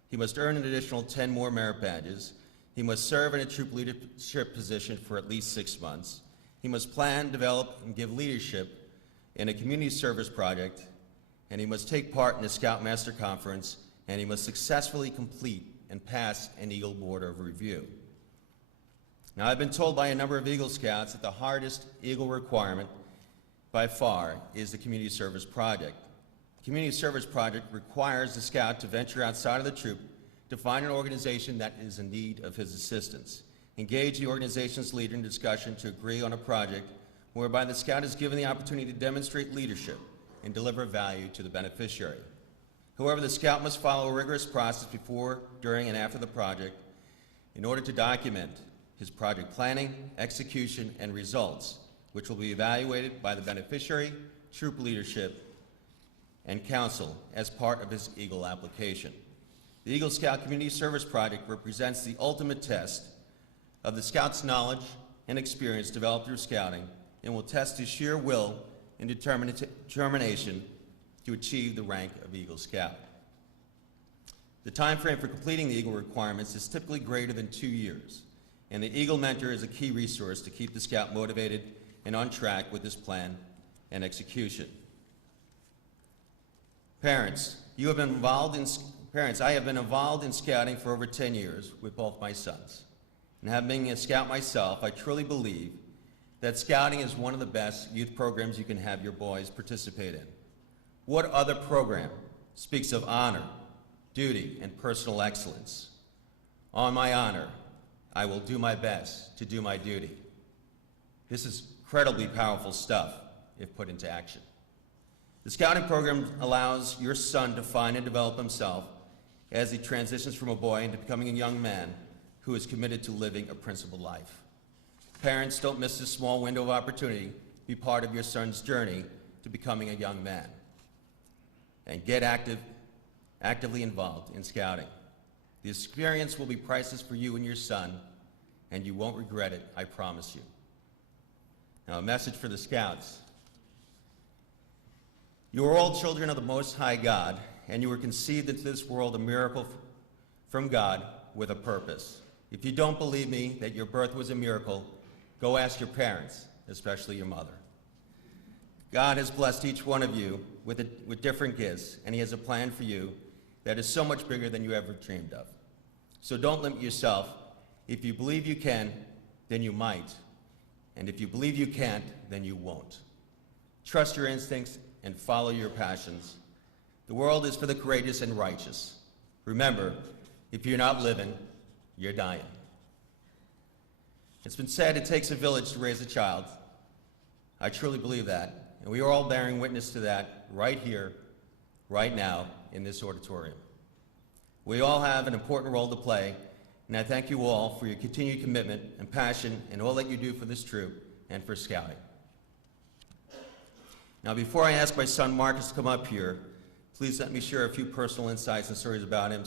He must earn an additional 10 more merit badges. He must serve in a troop leadership position for at least 6 months. He must plan, develop, and give leadership in a community service project, and he must take part in a Scoutmaster conference, and he must successfully complete and pass an Eagle Board of Review. Now, I've been told by a number of Eagle Scouts that the hardest Eagle requirement by far is the community service project. The community service project requires the Scout to venture outside of the troop to find an organization that is in need of his assistance. Engage the organization's leader in discussion to agree on a project whereby the Scout is given the opportunity to demonstrate leadership and deliver value to the beneficiary. However, the Scout must follow a rigorous process before, during, and after the project in order to document his project planning, execution, and results, which will be evaluated by the beneficiary, troop leadership, and council as part of his Eagle application. The Eagle Scout Community Service Project represents the ultimate test of the Scout's knowledge and experience developed through Scouting and will test his sheer will and determination to achieve the rank of Eagle Scout. The time frame for completing the Eagle requirements is typically greater than 2 years, and the Eagle Mentor is a key resource to keep the Scout motivated and on track with his plan and execution. Parents, I have been involved in Scouting for over 10 years with both my sons. And having been a Scout myself, I truly believe that Scouting is one of the best youth programs you can have your boys participate in. What other program speaks of honor, duty, and personal excellence? On my honor, I will do my best to do my duty. This is incredibly powerful stuff if put into action. The Scouting program allows your son to find and develop himself as he transitions from a boy into becoming a young man who is committed to living a principled life. Parents, don't miss this small window of opportunity to be part of your son's journey to becoming a young man. And get actively involved in Scouting. The experience will be priceless for you and your son, and you won't regret it, I promise you. Now, a message for the Scouts. You are all children of the Most High God, and you were conceived into this world a miracle from God with a purpose. If you don't believe me that your birth was a miracle, go ask your parents, especially your mother. God has blessed each one of you with different gifts, and he has a plan for you that is so much bigger than you ever dreamed of. So don't limit yourself. If you believe you can, then you might. And if you believe you can't, then you won't. Trust your instincts and follow your passions. The world is for the courageous and righteous. Remember, if you're not living, you're dying. It's been said it takes a village to raise a child. I truly believe that, and we are all bearing witness to that right here, right now, in this auditorium. We all have an important role to play, and I thank you all for your continued commitment and passion and all that you do for this troop and for Scouting. Now, before I ask my son Marcus to come up here, please let me share a few personal insights and stories about him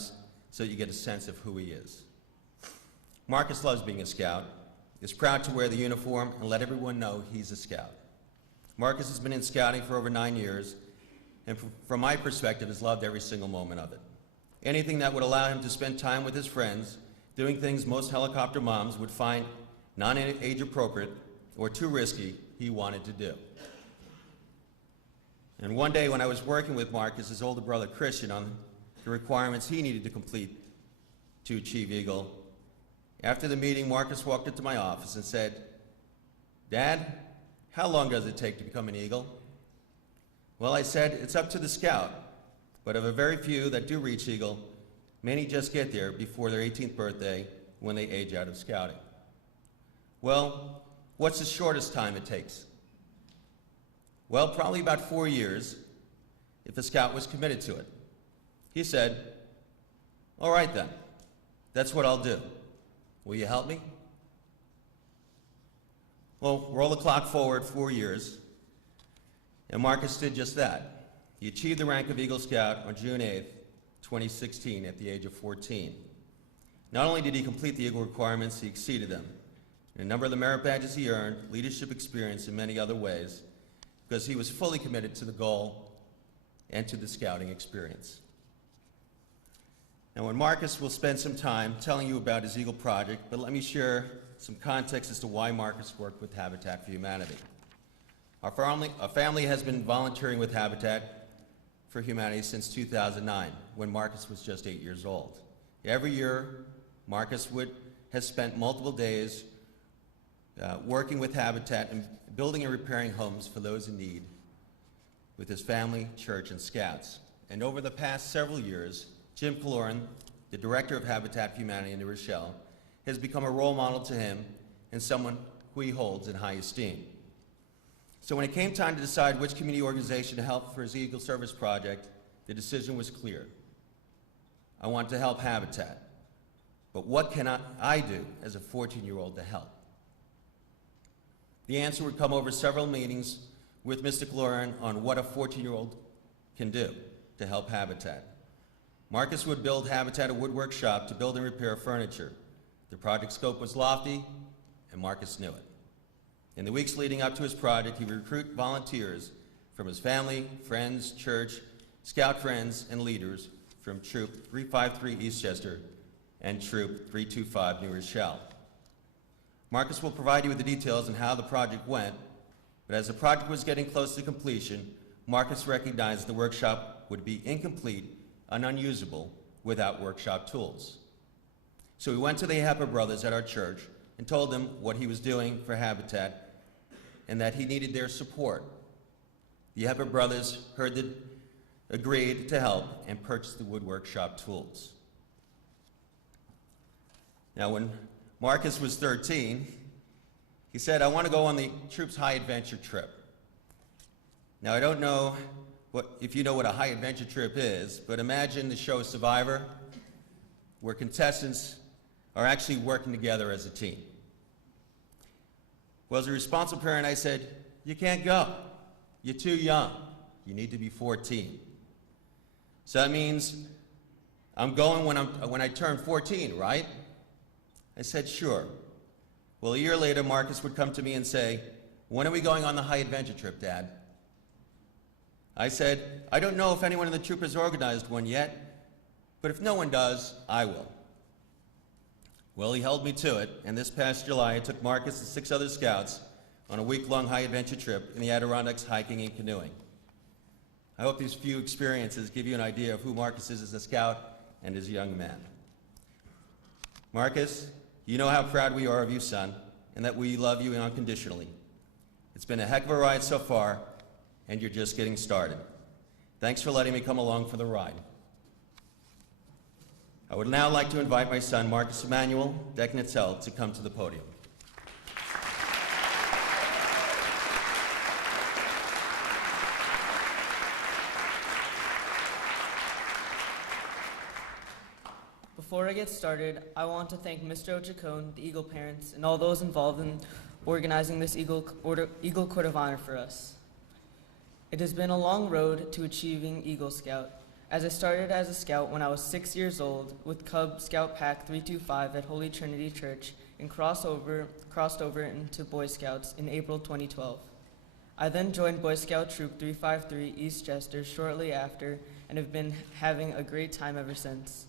so you get a sense of who he is. Marcus loves being a Scout, is proud to wear the uniform and let everyone know he's a Scout. Marcus has been in Scouting for over 9 years, and from my perspective has loved every single moment of it. Anything that would allow him to spend time with his friends, doing things most helicopter moms would find non-age appropriate or too risky, he wanted to do. And one day when I was working with Marcus, his older brother Christian, on the requirements he needed to complete to achieve Eagle, after the meeting, Marcus walked into my office and said, "Dad, how long does it take to become an Eagle?" Well, I said, "It's up to the Scout, but of a very few that do reach Eagle, many just get there before their 18th birthday when they age out of Scouting." Well, what's the shortest time it takes? Well, probably about 4 years if the Scout was committed to it. He said, "All right then, That's what I'll do. Will you help me? Well, roll the clock forward 4 years, and Marcus did just that. He achieved the rank of Eagle Scout on June 8th, 2016, at the age of 14. Not only did he complete the Eagle requirements, he exceeded them. In a number of the merit badges he earned, leadership experience in many other ways, because he was fully committed to the goal and to the scouting experience. Now, when Marcus will spend some time telling you about his Eagle project, but let me share some context as to why Marcus worked with Habitat for Humanity. Our family has been volunteering with Habitat for Humanity since 2009, when Marcus was just 8 years old. Every year, Marcus has spent multiple days working with Habitat and building and repairing homes for those in need with his family, church, and scouts. And over the past several years, Jim Cloran, the director of Habitat for Humanity in New Rochelle, has become a role model to him and someone who he holds in high esteem. So when it came time to decide which community organization to help for his Eagle Service project, the decision was clear. I want to help Habitat, but what can I do as a 14-year-old to help? The answer would come over several meetings with Mr. Cloran on what a 14-year-old can do to help Habitat. Marcus would build Habitat a woodwork shop to build and repair furniture. The project scope was lofty, and Marcus knew it. In the weeks leading up to his project, he would recruit volunteers from his family, friends, church, scout friends, and leaders from Troop 353 Eastchester and Troop 325 New Rochelle. Marcus will provide you with the details on how the project went, but as the project was getting close to completion, Marcus recognized the workshop would be incomplete and unusable without workshop tools. So we went to the Hepper brothers at our church and told them what he was doing for Habitat and that he needed their support. The Hepper brothers agreed to help and purchased the woodwork shop tools. Now, when Marcus was 13, he said, I want to go on the troop's high adventure trip. Now, I don't know if you know what a high adventure trip is, but imagine the show Survivor, where contestants are actually working together as a team. Well, as a responsible parent, I said, you can't go. You're too young. You need to be 14. So that means I'm going when I turn 14, right? I said, sure. Well, a year later, Marcus would come to me and say, when are we going on the high adventure trip, Dad? I said, I don't know if anyone in the troop has organized one yet, but if no one does, I will. Well, he held me to it, and this past July, I took Marcus and 6 other scouts on a week-long high adventure trip in the Adirondacks hiking and canoeing. I hope these few experiences give you an idea of who Marcus is as a scout and as a young man. Marcus, you know how proud we are of you, son, and that we love you unconditionally. It's been a heck of a ride so far, and you're just getting started. Thanks for letting me come along for the ride. I would now like to invite my son, Marcus Emmanuel DeKnatel, to come to the podium. Before I get started, I want to thank Mr. Ochacone, the Eagle parents, and all those involved in organizing this Eagle Court of Honor for us. It has been a long road to achieving Eagle Scout, as I started as a scout when I was 6 years old with Cub Scout Pack 325 at Holy Trinity Church and crossed over into Boy Scouts in April 2012. I then joined Boy Scout Troop 353 Eastchester shortly after and have been having a great time ever since.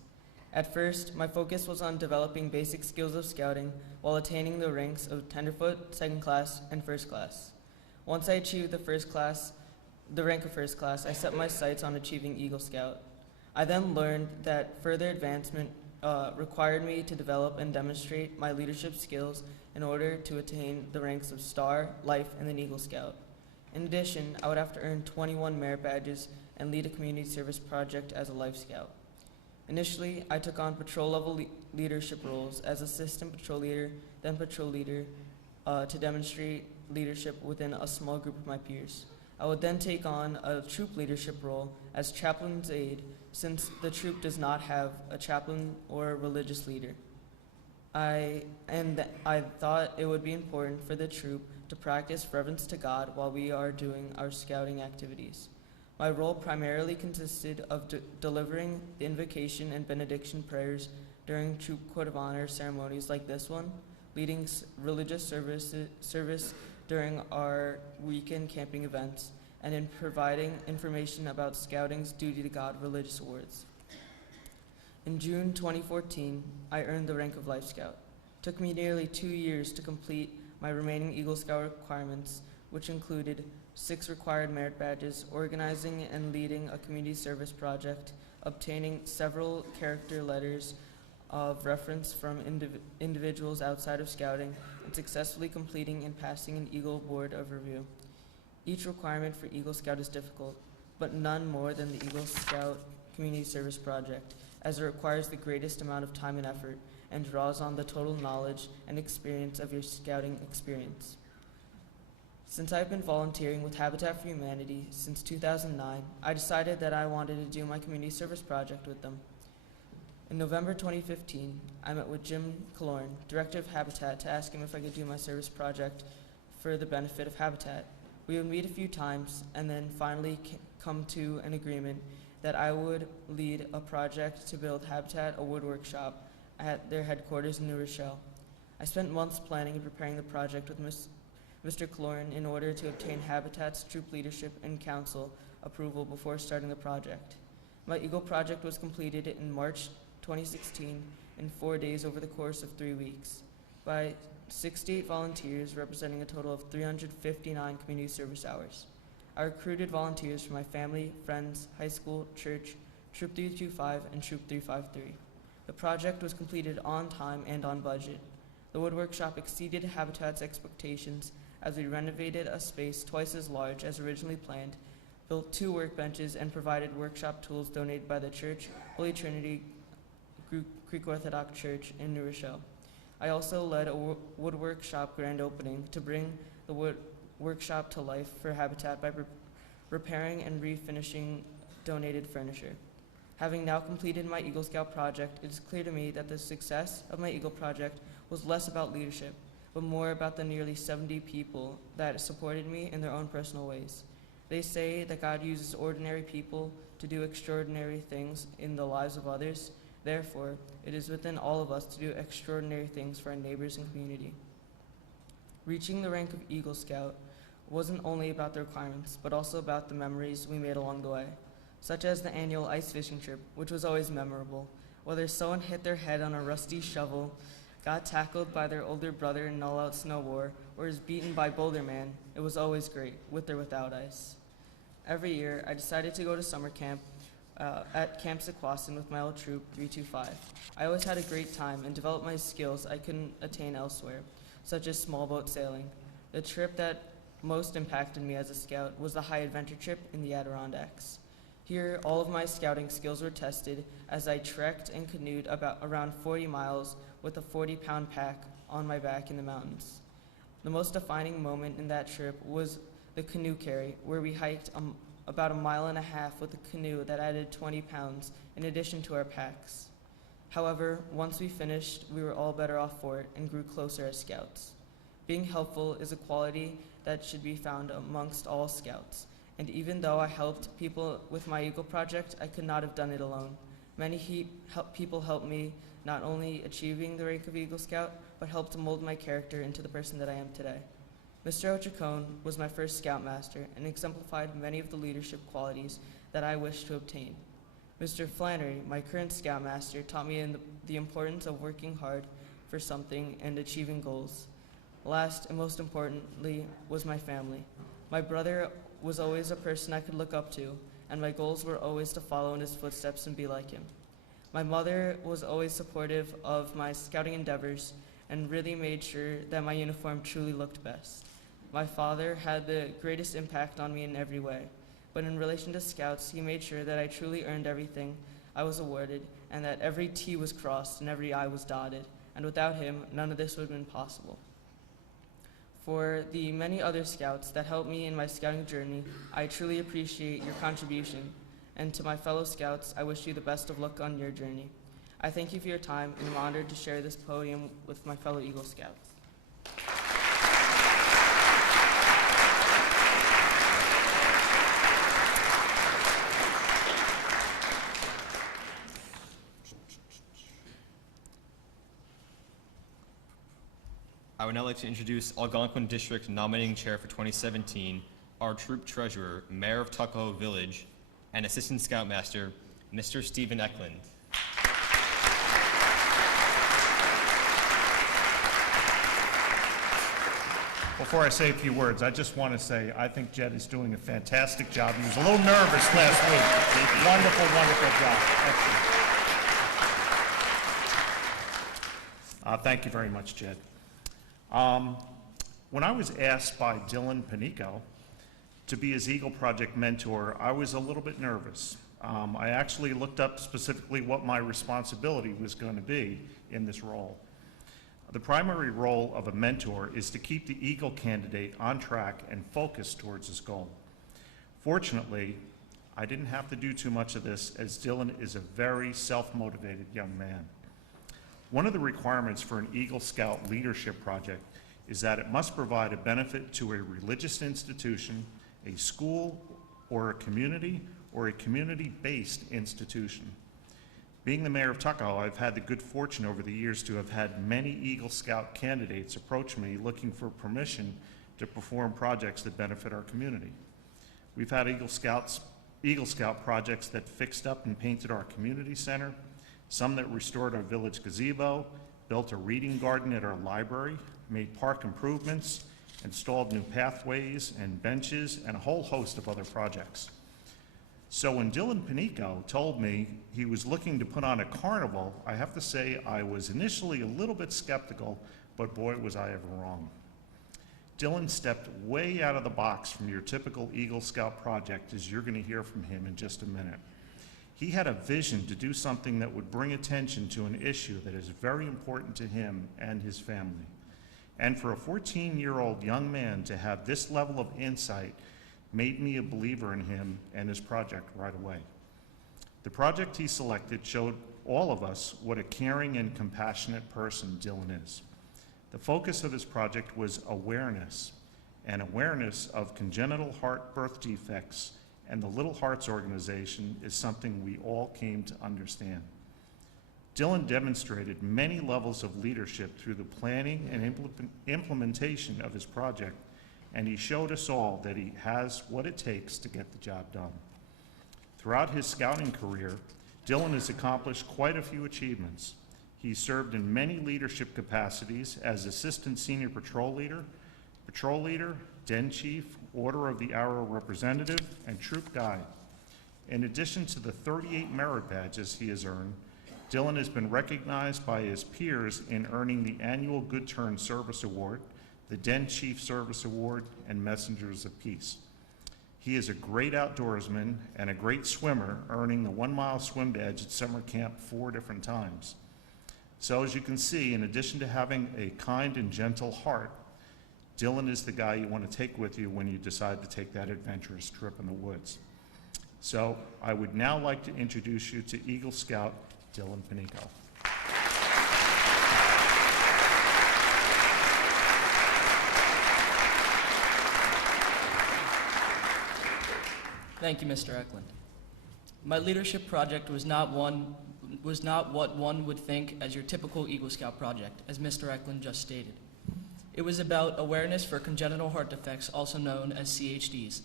At first, my focus was on developing basic skills of scouting while attaining the ranks of tenderfoot, second class, and first class. Once I achieved the rank of first class, I set my sights on achieving Eagle Scout. I then learned that further advancement required me to develop and demonstrate my leadership skills in order to attain the ranks of Star, Life, and then Eagle Scout. In addition, I would have to earn 21 merit badges and lead a community service project as a Life Scout. Initially, I took on patrol-level leadership roles as assistant patrol leader, then patrol leader, to demonstrate leadership within a small group of my peers. I would then take on a troop leadership role as chaplain's aide, since the troop does not have a chaplain or a religious leader. I thought it would be important for the troop to practice reverence to God while we are doing our scouting activities. My role primarily consisted of delivering the invocation and benediction prayers during Troop Court of Honor ceremonies like this one, leading religious service during our weekend camping events, and in providing information about Scouting's Duty to God religious awards. In June 2014, I earned the rank of Life Scout. It took me nearly 2 years to complete my remaining Eagle Scout requirements, which included 6 required merit badges, organizing and leading a community service project, obtaining several character letters of reference from individuals outside of Scouting, and successfully completing and passing an Eagle Board of Review. Each requirement for Eagle Scout is difficult, but none more than the Eagle Scout Community Service Project, as it requires the greatest amount of time and effort and draws on the total knowledge and experience of your Scouting experience. Since I've been volunteering with Habitat for Humanity since 2009, I decided that I wanted to do my community service project with them. In November 2015, I met with Jim Killorn, Director of Habitat, to ask him if I could do my service project for the benefit of Habitat. We would meet a few times and then finally come to an agreement that I would lead a project to build Habitat a wood workshop at their headquarters in New Rochelle. I spent months planning and preparing the project with Mr. Killorn in order to obtain Habitat's troop leadership and council approval before starting the project. My Eagle project was completed in March 2016 in 4 days over the course of 3 weeks by 68 volunteers representing a total of 359 community service hours. I recruited volunteers from my family, friends, high school, church, Troop 325, and Troop 353. The project was completed on time and on budget. The wood workshop exceeded Habitat's expectations as we renovated a space twice as large as originally planned, built 2 workbenches, and provided workshop tools donated by the church, Holy Trinity Greek Orthodox Church in New Rochelle. I also led a wood workshop grand opening to bring the wood workshop to life for Habitat by repairing and refinishing donated furniture. Having now completed my Eagle Scout project, it is clear to me that the success of my Eagle project was less about leadership, but more about the nearly 70 people that supported me in their own personal ways. They say that God uses ordinary people to do extraordinary things in the lives of others. Therefore, it is within all of us to do extraordinary things for our neighbors and community. Reaching the rank of Eagle Scout wasn't only about the requirements, but also about the memories we made along the way, such as the annual ice fishing trip, which was always memorable. Whether someone hit their head on a rusty shovel, got tackled by their older brother in an all-out snow war, or is beaten by Boulder Man, it was always great, with or without ice. Every year, I decided to go to summer camp at Camp Sequoiaston with my old troop, 325. I always had a great time and developed my skills I couldn't attain elsewhere, such as small boat sailing. The trip that most impacted me as a scout was the high adventure trip in the Adirondacks. Here, all of my scouting skills were tested as I trekked and canoed around 40 miles with a 40-pound pack on my back in the mountains. The most defining moment in that trip was the canoe carry, where we hiked about 1.5 miles with a canoe that added 20 pounds in addition to our packs. However, once we finished, we were all better off for it and grew closer as scouts. Being helpful is a quality that should be found amongst all scouts, and even though I helped people with my Eagle project, I could not have done it alone. Many people helped me not only achieving the rank of Eagle Scout, but helped to mold my character into the person that I am today. Mr. Ochacone was my first Scoutmaster and exemplified many of the leadership qualities that I wished to obtain. Mr. Flannery, my current Scoutmaster, taught me the importance of working hard for something and achieving goals. Last and most importantly was my family. My brother was always a person I could look up to, and my goals were always to follow in his footsteps and be like him. My mother was always supportive of my scouting endeavors and really made sure that my uniform truly looked best. My father had the greatest impact on me in every way, but in relation to scouts, he made sure that I truly earned everything I was awarded and that every T was crossed and every I was dotted, and without him, none of this would have been possible. For the many other scouts that helped me in my scouting journey, I truly appreciate your contribution. And to my fellow scouts, I wish you the best of luck on your journey. I thank you for your time and am honored to share this podium with my fellow Eagle Scouts. I would now like to introduce Algonquin District Nominating Chair for 2017, our Troop Treasurer, Mayor of Tuckahoe Village, and Assistant Scoutmaster, Mr. Stephen Ecklond. Before I say a few words, I just want to say I think Jed is doing a fantastic job. He was a little nervous last week. Wonderful, wonderful job. Excellent. Thank you very much, Jed. When I was asked by Dillon Panico to be his Eagle Project mentor, I was a little bit nervous. I actually looked up specifically what my responsibility was going to be in this role. The primary role of a mentor is to keep the Eagle candidate on track and focused towards his goal. Fortunately, I didn't have to do too much of this, as Dillon is a very self-motivated young man. One of the requirements for an Eagle Scout leadership project is that it must provide a benefit to a religious institution, a school, or a community-based institution. Being the mayor of Tuckahoe, I've had the good fortune over the years to have had many Eagle Scout candidates approach me looking for permission to perform projects that benefit our community. We've had Eagle Scout projects that fixed up and painted our community center, some that restored our village gazebo, built a reading garden at our library, made park improvements, installed new pathways and benches, and a whole host of other projects. So when Dillon Panico told me he was looking to put on a carnival, I have to say I was initially a little bit skeptical, but boy, was I ever wrong. Dillon stepped way out of the box from your typical Eagle Scout project, as you're going to hear from him in just a minute. He had a vision to do something that would bring attention to an issue that is very important to him and his family. And for a 14-year-old young man to have this level of insight made me a believer in him and his project right away. The project he selected showed all of us what a caring and compassionate person Dillon is. The focus of his project was awareness, and awareness of congenital heart birth defects, and the Little Hearts organization is something we all came to understand. Dillon demonstrated many levels of leadership through the planning and implementation of his project, and he showed us all that he has what it takes to get the job done. Throughout his scouting career, Dillon has accomplished quite a few achievements. He served in many leadership capacities as Assistant Senior Patrol Leader, Den Chief, Order of the Arrow Representative, and Troop Guide. In addition to the 38 merit badges he has earned, Dillon has been recognized by his peers in earning the annual Good Turn Service Award, the Den Chief Service Award, and Messengers of Peace. He is a great outdoorsman and a great swimmer, earning the 1-mile swim badge at summer camp 4 different times. So as you can see, in addition to having a kind and gentle heart, Dillon is the guy you want to take with you when you decide to take that adventurous trip in the woods. So I would now like to introduce you to Eagle Scout Dillon Panico. Thank you, Mr. Ecklond. My leadership project was not what one would think as your typical Eagle Scout project, as Mr. Ecklond just stated. It was about awareness for congenital heart defects, also known as CHDs,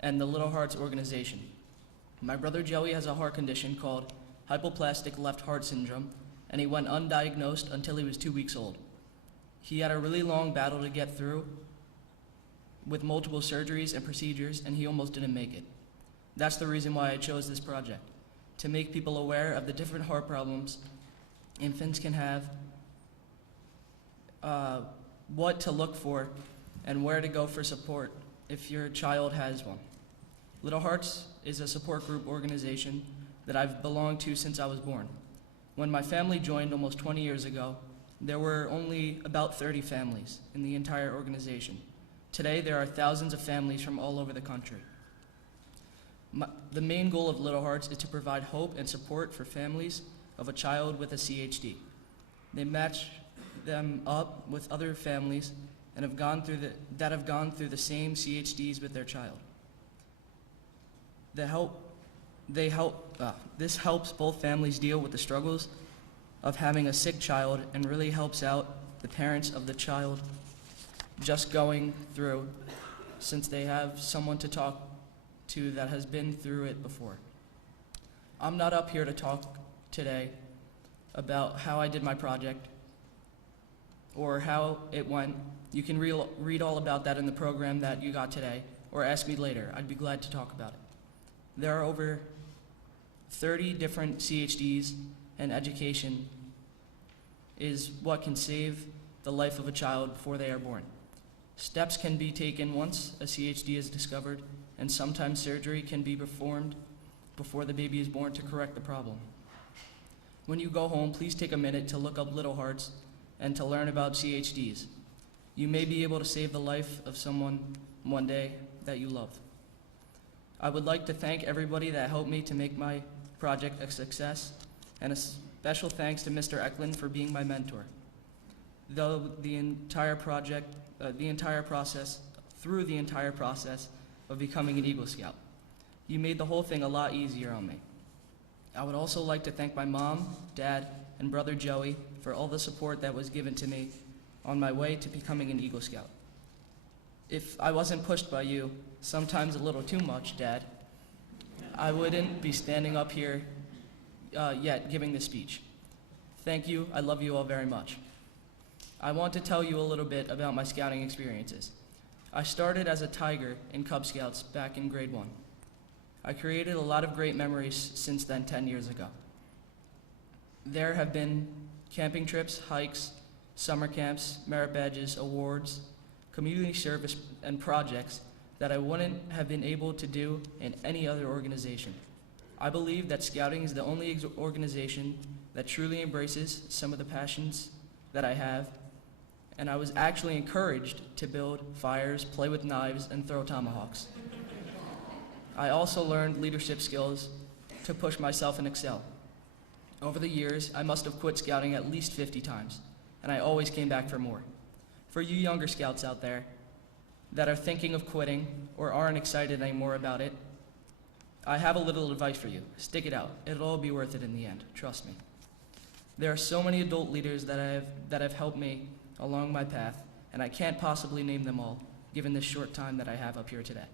and the Little Hearts organization. My brother Joey has a heart condition called hypoplastic left heart syndrome, and he went undiagnosed until he was 2 weeks old. He had a really long battle to get through with multiple surgeries and procedures, and he almost didn't make it. That's the reason why I chose this project, to make people aware of the different heart problems infants can have, what to look for, and where to go for support if your child has one. Little Hearts is a support group organization that I've belonged to since I was born. When my family joined almost 20 years ago, there were only about 30 families in the entire organization. Today, there are thousands of families from all over the country. The main goal of Little Hearts is to provide hope and support for families of a child with a CHD. They match them up with other families and have gone through the same CHDs with their child. This helps both families deal with the struggles of having a sick child and really helps out the parents of the child just going through, since they have someone to talk to that has been through it before. I'm not up here to talk today about how I did my project or how it went. You can read all about that in the program that you got today, or ask me later. I'd be glad to talk about it. There are over 30 different CHDs, and education is what can save the life of a child before they are born. Steps can be taken once a CHD is discovered, and sometimes surgery can be performed before the baby is born to correct the problem. When you go home, please take a minute to look up Little Hearts and to learn about CHDs. You may be able to save the life of someone one day that you love. I would like to thank everybody that helped me to make my project a success, and a special thanks to Mr. Ecklond for being my mentor. Through the entire process of becoming an Eagle Scout, you made the whole thing a lot easier on me. I would also like to thank my mom, dad, and brother Joey for all the support that was given to me on my way to becoming an Eagle Scout. If I wasn't pushed by you, sometimes a little too much, Dad, I wouldn't be standing up here yet giving this speech. Thank you. I love you all very much. I want to tell you a little bit about my scouting experiences. I started as a Tiger in Cub Scouts back in grade 1. I created a lot of great memories since then 10 years ago. There have been camping trips, hikes, summer camps, merit badges, awards, community service, and projects that I wouldn't have been able to do in any other organization. I believe that Scouting is the only organization that truly embraces some of the passions that I have, and I was actually encouraged to build fires, play with knives, and throw tomahawks. I also learned leadership skills to push myself and excel. Over the years, I must have quit Scouting at least 50 times, and I always came back for more. For you younger Scouts out there that are thinking of quitting or aren't excited anymore about it, I have a little advice for you. Stick it out. It'll all be worth it in the end. Trust me. There are so many adult leaders that have helped me along my path, and I can't possibly name them all, given this short time that I have up here today.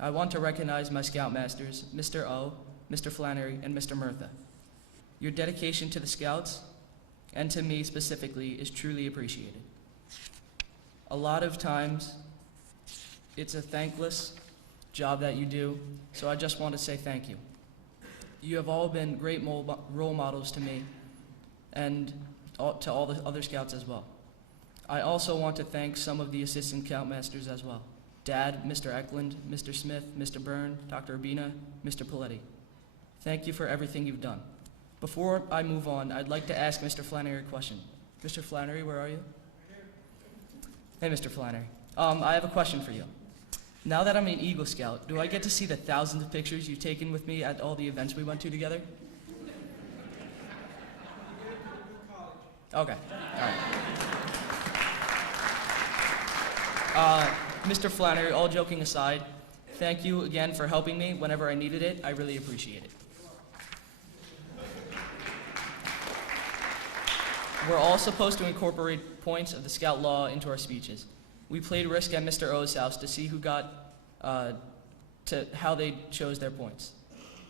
I want to recognize my Scoutmasters, Mr. O, Mr. Flannery, and Mr. Murtha. Your dedication to the Scouts, and to me specifically, is truly appreciated. A lot of times, it's a thankless job that you do, so I just want to say thank you. You have all been great role models to me, and to all the other Scouts as well. I also want to thank some of the assistant Scoutmasters as well. Dad, Mr. Ecklond, Mr. Smith, Mr. Byrne, Dr. Urbina, Mr. Paletti. Thank you for everything you've done. Before I move on, I'd like to ask Mr. Flannery a question. Mr. Flannery, where are you? Hey, Mr. Flannery. I have a question for you. Now that I'm an Eagle Scout, do I get to see the thousands of pictures you've taken with me at all the events we went to together? Okay, all right. Mr. Flannery, all joking aside, thank you again for helping me whenever I needed it. I really appreciate it. We're all supposed to incorporate points of the Scout law into our speeches. We played Risk at Mr. O's house to see who got, to how they chose their points.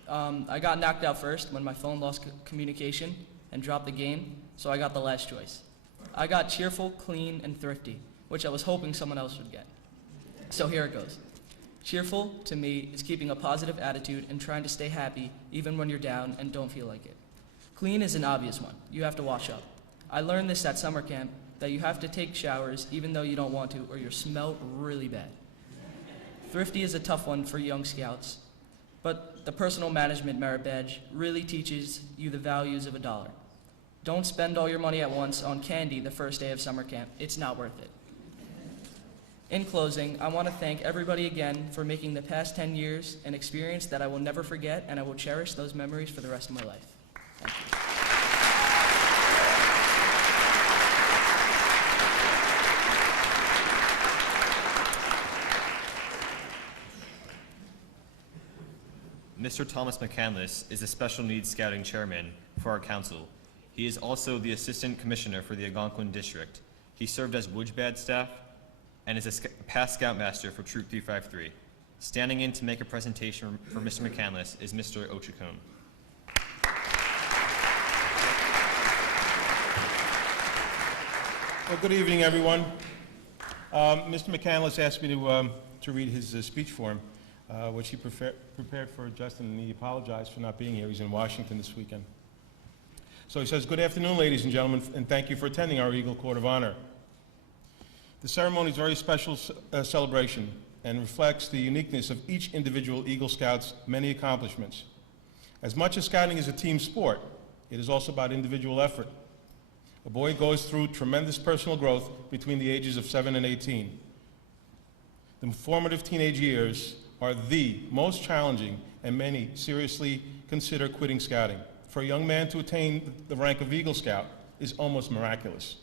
I got knocked out first when my phone lost communication and dropped the game, so I got the last choice. I got cheerful, clean, and thrifty, which I was hoping someone else would get. So here it goes. Cheerful, to me, is keeping a positive attitude and trying to stay happy even when you're down and don't feel like it. Clean is an obvious one. You have to wash up. I learned this at summer camp, that you have to take showers even though you don't want to, or you'll smell really bad. Thrifty is a tough one for young Scouts, but the personal management merit badge really teaches you the values of $1. Don't spend all your money at once on candy the first day of summer camp. It's not worth it. In closing, I want to thank everybody again for making the past 10 years an experience that I will never forget, and I will cherish those memories for the rest of my life. Thank you. Mr. Thomas McCandless is the Special Needs Scouting Chairman for our council. He is also the Assistant Commissioner for the Ecklond District. He served as Wujbad staff and is a past Scoutmaster for Troop 353. Standing in to make a presentation for Mr. McCandless is Mr. Ochacon. Well, good evening, everyone. Mr. McCandless asked me to read his speech for him, which he prepared for Justin, and he apologized for not being here. He's in Washington this weekend. So he says, "Good afternoon, ladies and gentlemen, and thank you for attending our Eagle Court of Honor. The ceremony is a very special celebration and reflects the uniqueness of each individual Eagle Scout's many accomplishments. As much as scouting is a team sport, it is also about individual effort. A boy goes through tremendous personal growth between the ages of 7 and 18. The formative teenage years are the most challenging, and many seriously consider quitting scouting. For a young man to attain the rank of Eagle Scout is almost miraculous.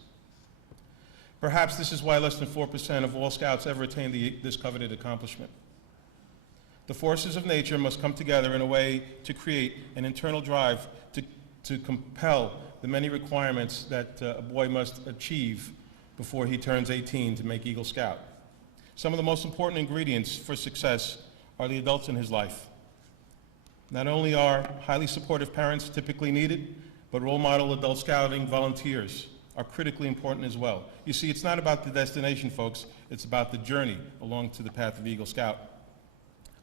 Perhaps this is why less than 4% of all scouts ever attain this coveted accomplishment. The forces of nature must come together in a way to create an internal drive to compel the many requirements that a boy must achieve before he turns 18 to make Eagle Scout. Some of the most important ingredients for success are the adults in his life. Not only are highly supportive parents typically needed, but role model adult scouting volunteers are critically important as well. You see, it's not about the destination, folks. It's about the journey along to the path of Eagle Scout.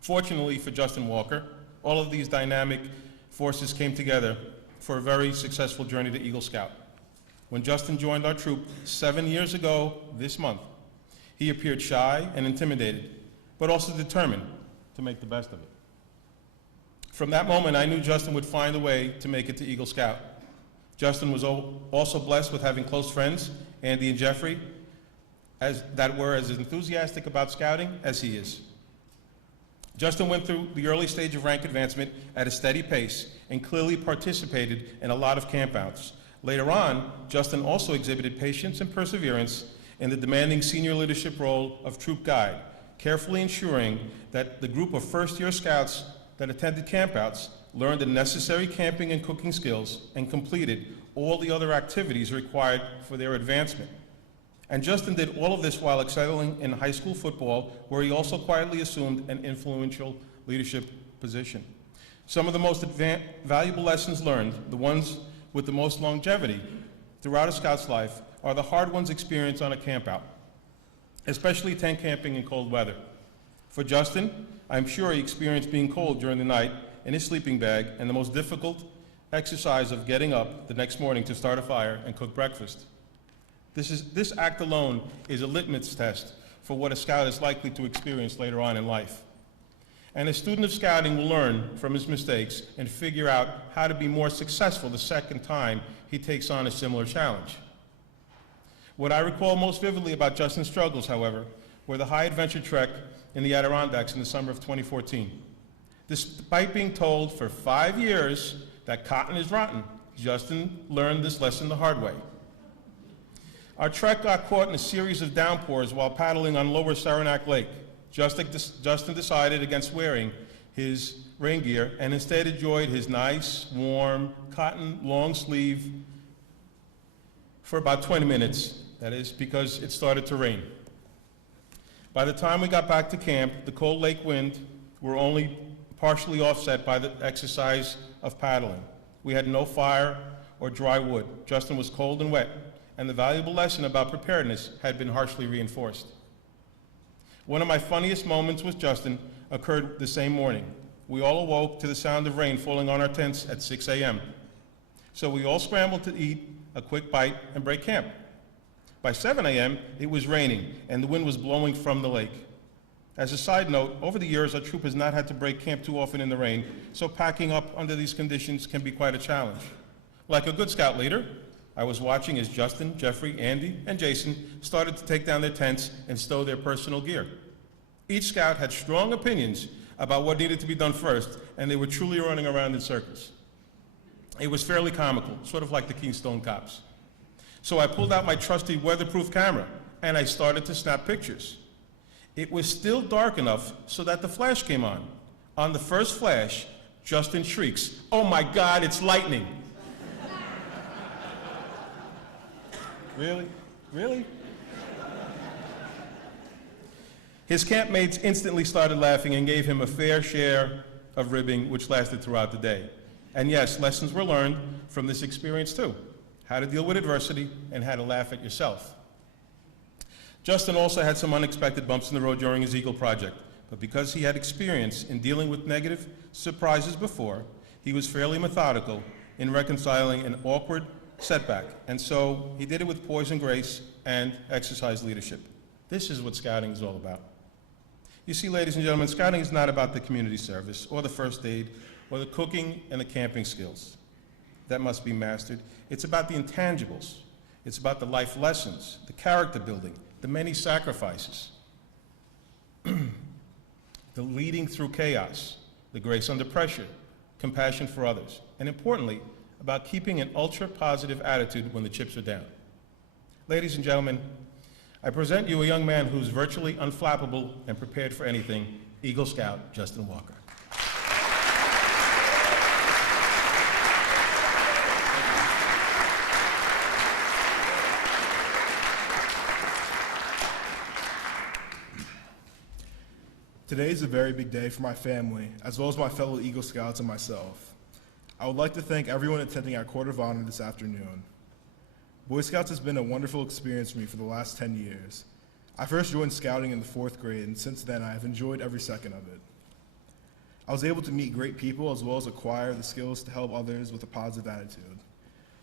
Fortunately for Justin Walker, all of these dynamic forces came together for a very successful journey to Eagle Scout. When Justin joined our troop 7 years ago this month, he appeared shy and intimidated, but also determined to make the best of it. From that moment, I knew Justin would find a way to make it to Eagle Scout. Justin was also blessed with having close friends, Andy and Jeffrey, that were as enthusiastic about scouting as he is. Justin went through the early stage of rank advancement at a steady pace and clearly participated in a lot of campouts. Later on, Justin also exhibited patience and perseverance in the demanding senior leadership role of troop guide, carefully ensuring that the group of first-year scouts that attended campouts learned the necessary camping and cooking skills and completed all the other activities required for their advancement. And Justin did all of this while excelling in high school football, where he also quietly assumed an influential leadership position. Some of the most valuable lessons learned, the ones with the most longevity throughout a scout's life, are the hard ones experienced on a campout, especially tent camping in cold weather. For Justin, I'm sure he experienced being cold during the night in his sleeping bag and the most difficult exercise of getting up the next morning to start a fire and cook breakfast. This act alone is a litmus test for what a scout is likely to experience later on in life. And a student of scouting will learn from his mistakes and figure out how to be more successful the second time he takes on a similar challenge. What I recall most vividly about Justin's struggles, however, were the high adventure trek in the Adirondacks in the summer of 2014. Despite being told for 5 years that cotton is rotten, Justin learned this lesson the hard way. Our trek got caught in a series of downpours while paddling on Lower Saranac Lake. Justin decided against wearing his rain gear and instead enjoyed his nice, warm, cotton long sleeve for about 20 minutes. That is because it started to rain. By the time we got back to camp, the cold lake wind were only partially offset by the exercise of paddling. We had no fire or dry wood. Justin was cold and wet, and the valuable lesson about preparedness had been harshly reinforced. One of my funniest moments with Justin occurred the same morning. We all awoke to the sound of rain falling on our tents at 6 a.m. So we all scrambled to eat a quick bite and break camp. By 7 a.m., it was raining, and the wind was blowing from the lake. As a side note, over the years, our troop has not had to break camp too often in the rain, so packing up under these conditions can be quite a challenge. Like a good scout leader, I was watching as Justin, Jeffrey, Andy, and Jason started to take down their tents and stow their personal gear. Each scout had strong opinions about what needed to be done first, and they were truly running around in circles. It was fairly comical, sort of like the Keystone Cops. So I pulled out my trusty weatherproof camera, and I started to snap pictures. It was still dark enough so that the flash came on. On the first flash, Justin shrieks, "Oh my God, it's lightning!" Really? Really? His campmates instantly started laughing and gave him a fair share of ribbing, which lasted throughout the day. And yes, lessons were learned from this experience too. How to deal with adversity and how to laugh at yourself. Justin also had some unexpected bumps in the road during his Eagle project, but because he had experience in dealing with negative surprises before, he was fairly methodical in reconciling an awkward setback, and so he did it with poise and grace and exercised leadership. This is what scouting is all about. You see, ladies and gentlemen, scouting is not about the community service or the first aid or the cooking and the camping skills that must be mastered. It's about the intangibles. It's about the life lessons, the character building, the many sacrifices, the leading through chaos, the grace under pressure, compassion for others, and importantly, about keeping an ultra-positive attitude when the chips are down. Ladies and gentlemen, I present you a young man who's virtually unflappable and prepared for anything, Eagle Scout Justin Walker. Today is a very big day for my family, as well as my fellow Eagle Scouts and myself. I would like to thank everyone attending our Court of Honor this afternoon. Boy Scouts has been a wonderful experience for me for the last 10 years. I first joined scouting in the 4th grade, and since then I have enjoyed every second of it. I was able to meet great people as well as acquire the skills to help others with a positive attitude.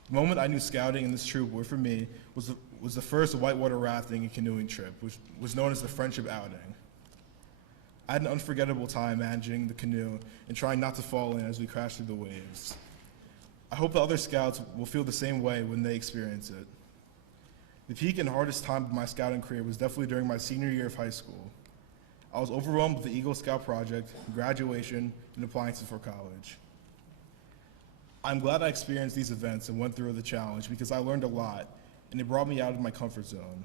The moment I knew scouting and this troop were for me was the first whitewater rafting and canoeing trip, which was known as the Friendship Outing. I had an unforgettable time managing the canoe and trying not to fall in as we crashed through the waves. I hope the other scouts will feel the same way when they experience it. The peak and hardest time of my scouting career was definitely during my senior year of high school. I was overwhelmed with the Eagle Scout project, graduation, and applying for college. I'm glad I experienced these events and went through the challenge because I learned a lot, and it brought me out of my comfort zone.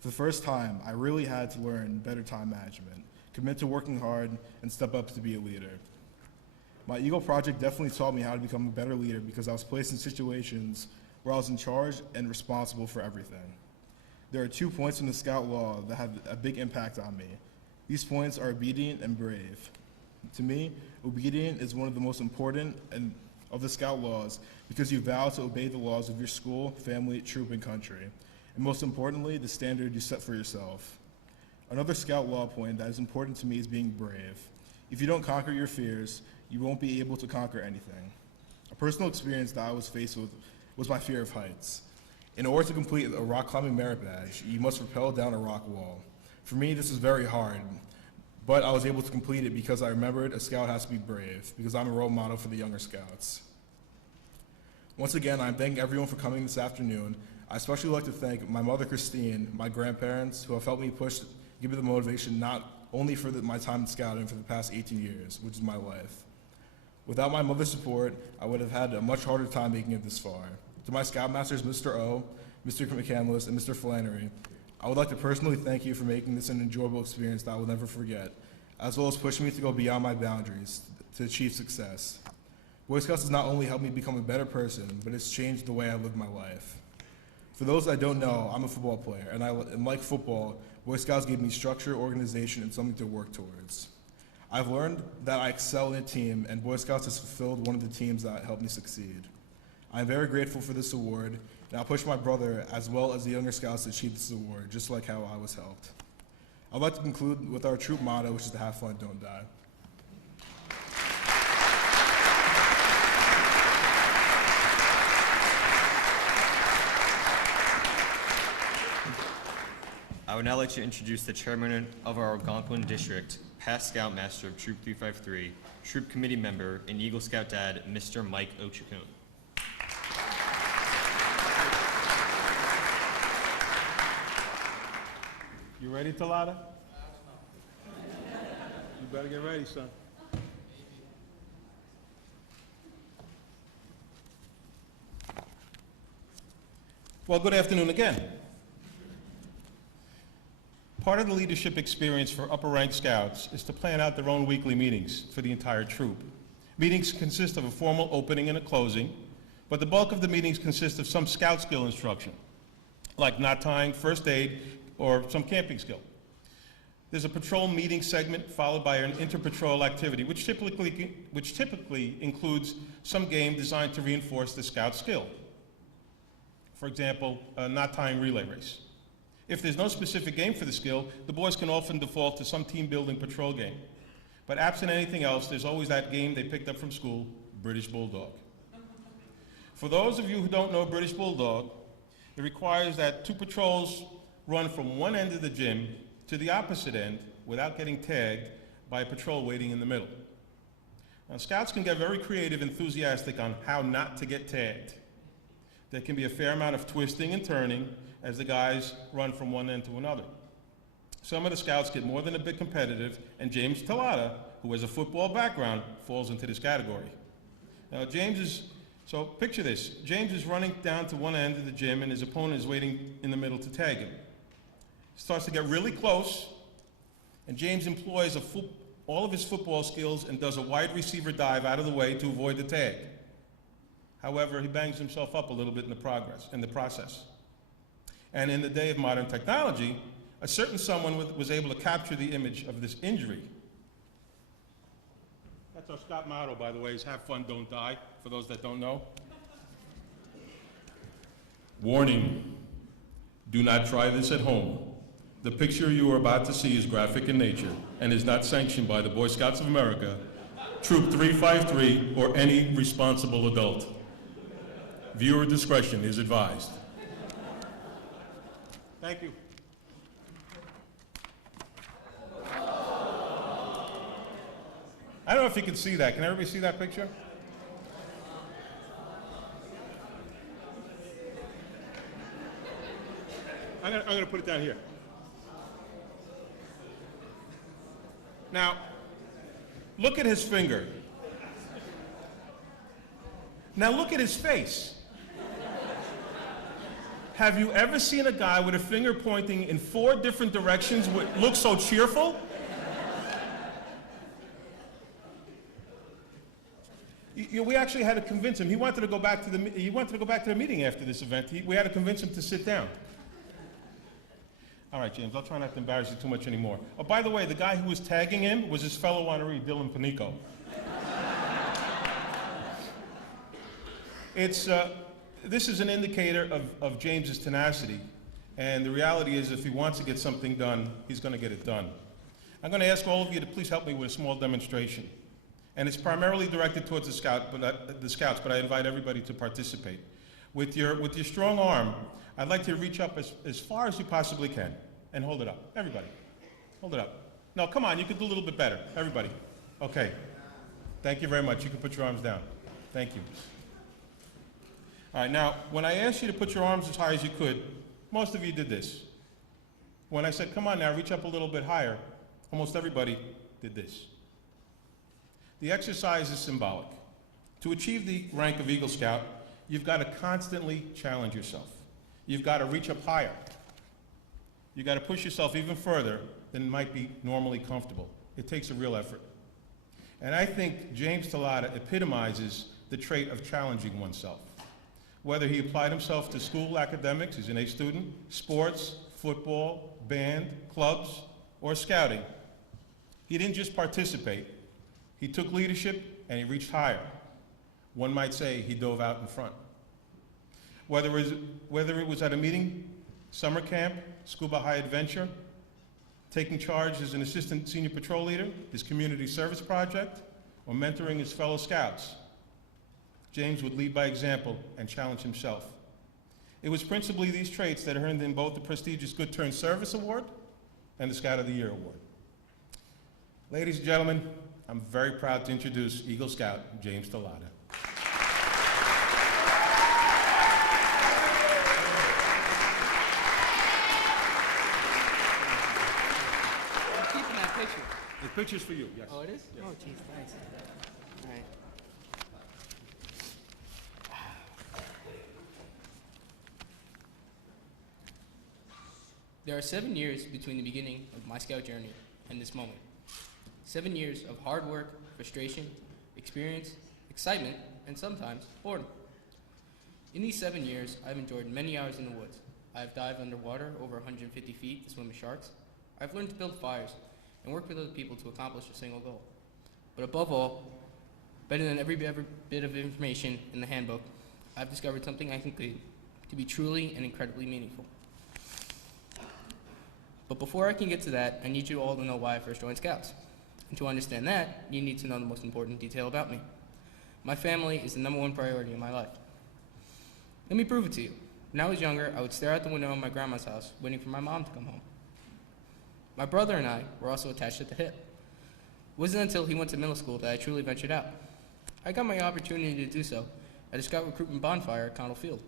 For the first time, I really had to learn better time management, commit to working hard, and step up to be a leader. My Eagle project definitely taught me how to become a better leader because I was placed in situations where I was in charge and responsible for everything. There are 2 points in the Scout Law that have a big impact on me. These points are obedient and brave. To me, obedient is one of the most important of the Scout laws because you vow to obey the laws of your school, family, troop, and country. And most importantly, the standard you set for yourself. Another Scout Law point that is important to me is being brave. If you don't conquer your fears, you won't be able to conquer anything. A personal experience that I was faced with was my fear of heights. In order to complete a rock climbing merit badge, you must rappel down a rock wall. For me, this was very hard, but I was able to complete it because I remembered a scout has to be brave, because I'm a role model for the younger scouts. Once again, I'm thanking everyone for coming this afternoon. I especially like to thank my mother, Christine, my grandparents, who have helped me give me the motivation not only for my time in scouting for the past 18 years, which is my life. Without my mother's support, I would have had a much harder time making it this far. To my Scoutmasters, Mr. O, Mr. McCandless, and Mr. Flannery, I would like to personally thank you for making this an enjoyable experience that I will never forget, as well as pushing me to go beyond my boundaries to achieve success. Boy Scouts has not only helped me become a better person, but it's changed the way I live my life. For those that don't know, I'm a football player, and like football, Boy Scouts gave me structure, organization, and something to work towards. I've learned that I excel in a team, and Boy Scouts has fulfilled one of the teams that helped me succeed. I'm very grateful for this award, and I'll push my brother as well as the younger scouts to achieve this award, just like how I was helped. I'd like to conclude with our troop motto, which is to have fun, don't die. I would now like to introduce the chairman of our Algonquin District, past Scoutmaster of Troop 353, Troop Committee member, and Eagle Scout Dad, Mr. Mike Ochacon. You ready, Tulotta? You better get ready, son. Well, good afternoon again. Part of the leadership experience for upper-ranked scouts is to plan out their own weekly meetings for the entire troop. Meetings consist of a formal opening and a closing, but the bulk of the meetings consist of some scout skill instruction, like knot tying, first aid, or some camping skill. There's a patrol meeting segment followed by an inter-patrol activity, which typically includes some game designed to reinforce the scout skill. For example, a knot tying relay race. If there's no specific game for the skill, the boys can often default to some team-building patrol game. But absent anything else, there's always that game they picked up from school, British Bulldog. For those of you who don't know British Bulldog, it requires that two patrols run from one end of the gym to the opposite end without getting tagged by a patrol waiting in the middle. Now, scouts can get very creative and enthusiastic on how not to get tagged. There can be a fair amount of twisting and turning as the guys run from one end to another. Some of the scouts get more than a bit competitive, and James Tulotta, who has a football background, falls into this category. Now, so picture this. James is running down to one end of the gym, and his opponent is waiting in the middle to tag him. He starts to get really close, and James employs all of his football skills and does a wide receiver dive out of the way to avoid the tag. However, he bangs himself up a little bit in the process. And in the day of modern technology, a certain someone was able to capture the image of this injury. That's our Scott motto, by the way, is have fun, don't die, for those that don't know. Warning, do not try this at home. The picture you are about to see is graphic in nature and is not sanctioned by the Boy Scouts of America, Troop 353, or any responsible adult. Viewer discretion is advised. Thank you. I don't know if you can see that. Can everybody see that picture? I'm gonna put it down here. Now, look at his finger. Now look at his face. Have you ever seen a guy with a finger pointing in 4 different directions look so cheerful? We actually had to convince him. He wanted to go back to the meeting after this event. We had to convince him to sit down. All right, James, I'll try not to embarrass you too much anymore. Oh, by the way, the guy who was tagging him was his fellow honoree, Dillon Panico. This is an indicator of James's tenacity, and the reality is if he wants to get something done, he's going to get it done. I'm going to ask all of you to please help me with a small demonstration. And it's primarily directed towards the scouts, but I invite everybody to participate. With your strong arm, I'd like you to reach up as far as you possibly can and hold it up. Everybody, hold it up. No, come on, you can do a little bit better. Everybody. Okay. Thank you very much. You can put your arms down. Thank you. All right, now, when I asked you to put your arms as high as you could, most of you did this. When I said, come on now, reach up a little bit higher, almost everybody did this. The exercise is symbolic. To achieve the rank of Eagle Scout, you've got to constantly challenge yourself. You've got to reach up higher. You've got to push yourself even further than might be normally comfortable. It takes a real effort. And I think James Tulotta epitomizes the trait of challenging oneself. Whether he applied himself to school academics, he's an A student, sports, football, band, clubs, or scouting, he didn't just participate. He took leadership and he reached higher. One might say he dove out in front. Whether it was at a meeting, summer camp, scuba high adventure, taking charge as an assistant senior patrol leader, his community service project, or mentoring his fellow scouts, James would lead by example and challenge himself. It was principally these traits that earned him both the prestigious Good Turn Service Award and the Scout of the Year Award. Ladies and gentlemen, I'm very proud to introduce Eagle Scout James Tulotta. picture. The picture's for you, yes. Oh, it is? Yes. Oh, jeez, thanks. All right. There are 7 years between the beginning of my Scout journey and this moment. 7 years of hard work, frustration, experience, excitement, and sometimes boredom. In these 7 years, I've enjoyed many hours in the woods. I've dived underwater over 150 feet to swim with sharks. I've learned to build fires and work with other people to accomplish a single goal. But above all, better than every bit of information in the handbook, I've discovered something I conclude to be truly and incredibly meaningful. But before I can get to that, I need you all to know why I first joined Scouts. And to understand that, you need to know the most important detail about me. My family is the #1 priority in my life. Let me prove it to you. When I was younger, I would stare out the window of my grandma's house, waiting for my mom to come home. My brother and I were also attached at the hip. It wasn't until he went to middle school that I truly ventured out. I got my opportunity to do so at a Scout recruitment bonfire at Connell Field.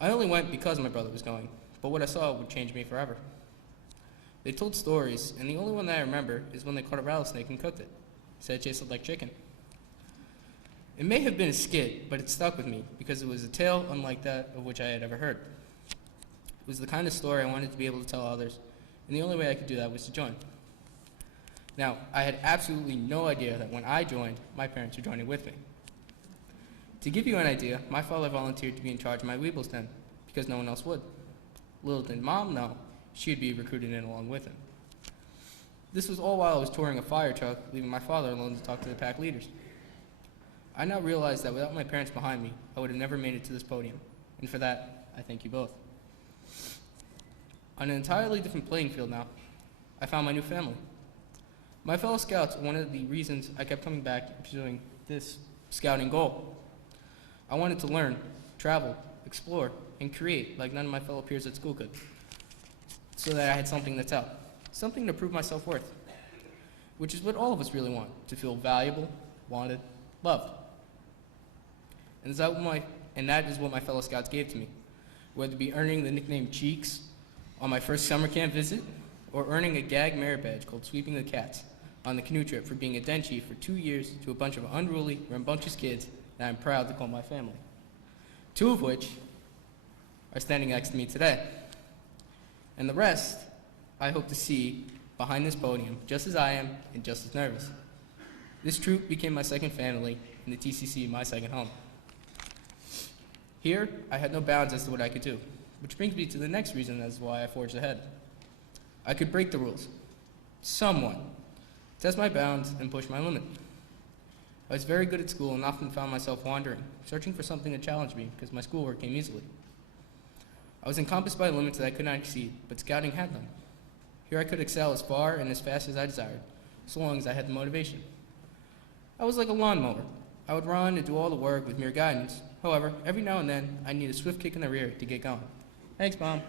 I only went because my brother was going, but what I saw would change me forever. They told stories, and the only one that I remember is when they caught a rattlesnake and cooked it. Said it tasted like chicken. It may have been a skit, but it stuck with me because it was a tale unlike that of which I had ever heard. It was the kind of story I wanted to be able to tell others, and the only way I could do that was to join. Now, I had absolutely no idea that when I joined, my parents were joining with me. To give you an idea, my father volunteered to be in charge of my Weebles den because no one else would. Little did Mom know, she'd be recruited in along with him. This was all while I was touring a fire truck, leaving my father alone to talk to the pack leaders. I now realize that without my parents behind me, I would have never made it to this podium, and for that, I thank you both. On an entirely different playing field now, I found my new family. My fellow Scouts are one of the reasons I kept coming back and pursuing this scouting goal. I wanted to learn, travel, explore, and create like none of my fellow peers at school could, so that I had something to tell, something to prove my self-worth, which is what all of us really want, to feel valuable, wanted, loved. And that is what my fellow Scouts gave to me, whether it be earning the nickname Cheeks on my first summer camp visit, or earning a gag merit badge called Sweeping the Cats on the canoe trip for being a den chief for 2 years to a bunch of unruly, rambunctious kids that I'm proud to call my family. 2 of which are standing next to me today. And the rest, I hope to see behind this podium, just as I am and just as nervous. This troop became my second family, and the TCC my second home. Here, I had no bounds as to what I could do, which brings me to the next reason as to why I forged ahead. I could break the rules, somewhat, test my bounds, and push my limit. I was very good at school and often found myself wandering, searching for something to challenge me because my schoolwork came easily. I was encompassed by limits that I could not exceed, but scouting had them. Here I could excel as far and as fast as I desired, so long as I had the motivation. I was like a lawnmower. I would run and do all the work with mere guidance. However, every now and then, I need a swift kick in the rear to get going. Thanks, Mom.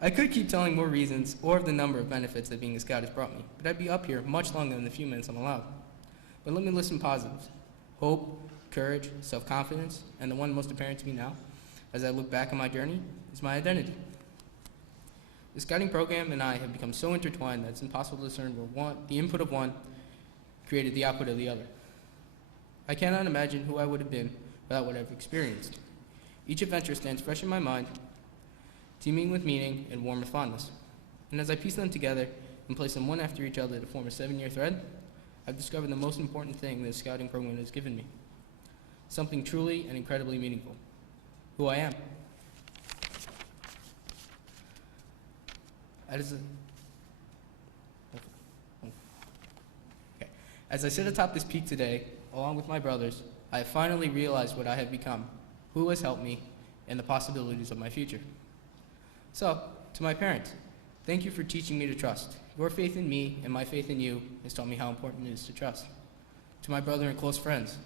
I could keep telling more reasons or of the number of benefits that being a Scout has brought me, but I'd be up here much longer than the few minutes I'm allowed. But let me list some positives. Hope, courage, self-confidence, and the one most apparent to me now, as I look back on my journey, is my identity. The Scouting program and I have become so intertwined that it's impossible to discern where the input of one created the output of the other. I cannot imagine who I would have been without what I've experienced. Each adventure stands fresh in my mind, teeming with meaning and warm with fondness. And as I piece them together and place them one after each other to form a 7-year thread, I've discovered the most important thing this Scouting program has given me. Something truly and incredibly meaningful. Who I am. As I sit atop this peak today, along with my brothers, I have finally realized what I have become, who has helped me, and the possibilities of my future. So, to my parents, thank you for teaching me to trust. Your faith in me and my faith in you has taught me how important it is to trust. To my brother and close friends,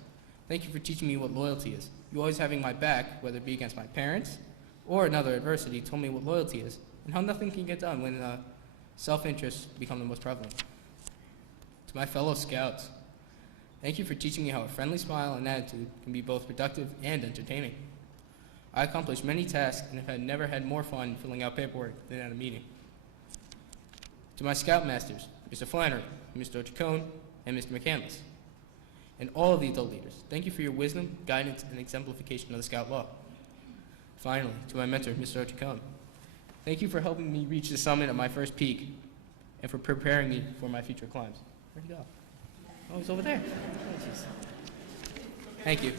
thank you for teaching me what loyalty is. You always having my back, whether it be against my parents or another adversity, told me what loyalty is and how nothing can get done when self-interest become the most prevalent. To my fellow Scouts, thank you for teaching me how a friendly smile and attitude can be both productive and entertaining. I accomplished many tasks and have never had more fun filling out paperwork than at a meeting. To my Scoutmasters, Mr. Flannery, Mr. Chacon, and Mr. McCandless, and all of the adult leaders, thank you for your wisdom, guidance, and exemplification of the Scout law. Finally, to my mentor, Mr. Chacon, thank you for helping me reach the summit of my first peak and for preparing me for my future climbs. Where'd he go? Oh, he's over there. Oh, jeez. Thank you.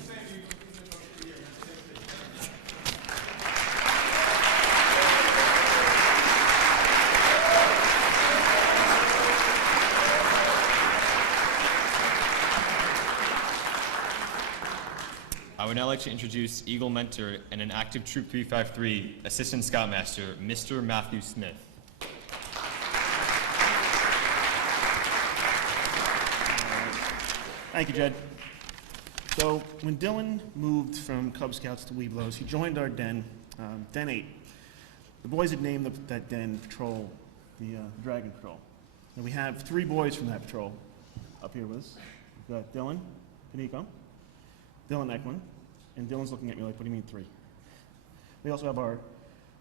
I would now like to introduce Eagle Mentor and an active Troop 353 Assistant Scoutmaster, Mr. Matthew Smith. Thank you, Jed. So when Dillon moved from Cub Scouts to Webelos, he joined our den, Den 8. The boys had named that den patrol the Dragon Patrol. And we have 3 boys from that patrol up here with us. We've got Dillon, Panico, Dillon Ecklond, and Dillon's looking at me like, what do you mean 3? We also have our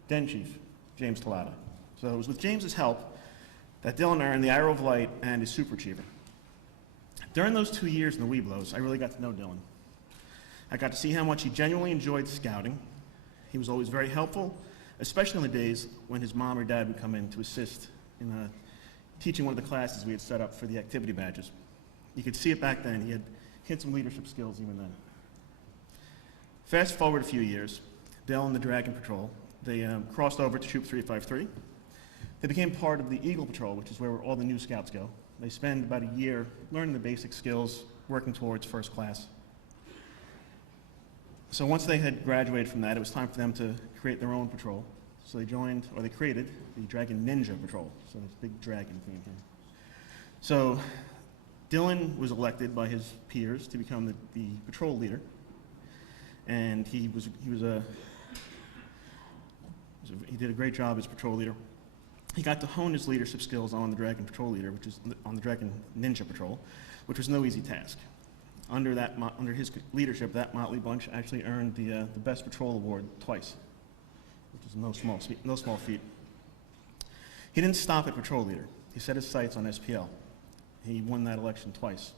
den chief, James Tulotta. So it was with James's help that Dillon earned the Arrow of Light and his Super Achiever. During those 2 years in the Webelos, I really got to know Dillon. I got to see how much he genuinely enjoyed scouting. He was always very helpful, especially in the days when his mom or dad would come in to assist in teaching one of the classes we had set up for the activity badges. You could see it back then. He had some leadership skills even then. Fast forward a few years, Dillon and the Dragon Patrol, they crossed over to Troop 353. They became part of the Eagle Patrol, which is where all the new scouts go. They spend about a year learning the basic skills, working towards first class. So once they had graduated from that, it was time for them to create their own patrol. So they created the Dragon Ninja Patrol. So this big dragon thing here. So Dillon was elected by his peers to become the patrol leader. And he did a great job as patrol leader. He got to hone his leadership skills on the Dragon Patrol leader, which is on the Dragon Ninja Patrol, which was no easy task. Under his leadership, that motley bunch actually earned the Best Patrol Award twice, which is no small feat. He didn't stop at patrol leader. He set his sights on SPL. He won that election twice.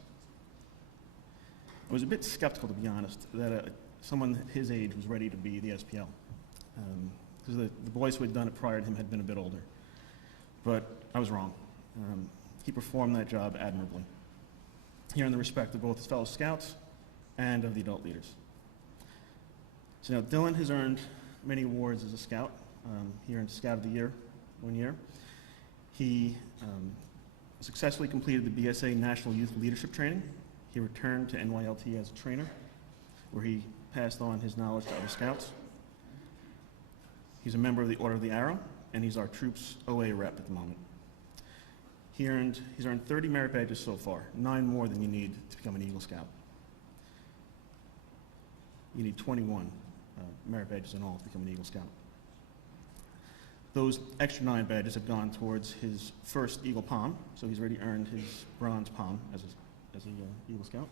I was a bit skeptical, to be honest, that someone his age was ready to be the SPL, because the boys who had done it prior to him had been a bit older. But I was wrong. He performed that job admirably. He earned the respect of both his fellow scouts and of the adult leaders. So now Dillon has earned many awards as a scout. He earned Scout of the Year one year. He successfully completed the BSA National Youth Leadership Training. He returned to NYLT as a trainer, where he passed on his knowledge to other scouts. He's a member of the Order of the Arrow, and he's our troop's OA rep at the moment. He's earned 30 merit badges so far, 9 more than you need to become an Eagle Scout. You need 21 merit badges in all to become an Eagle Scout. Those extra 9 badges have gone towards his first Eagle Palm, so he's already earned his bronze palm as an Eagle Scout.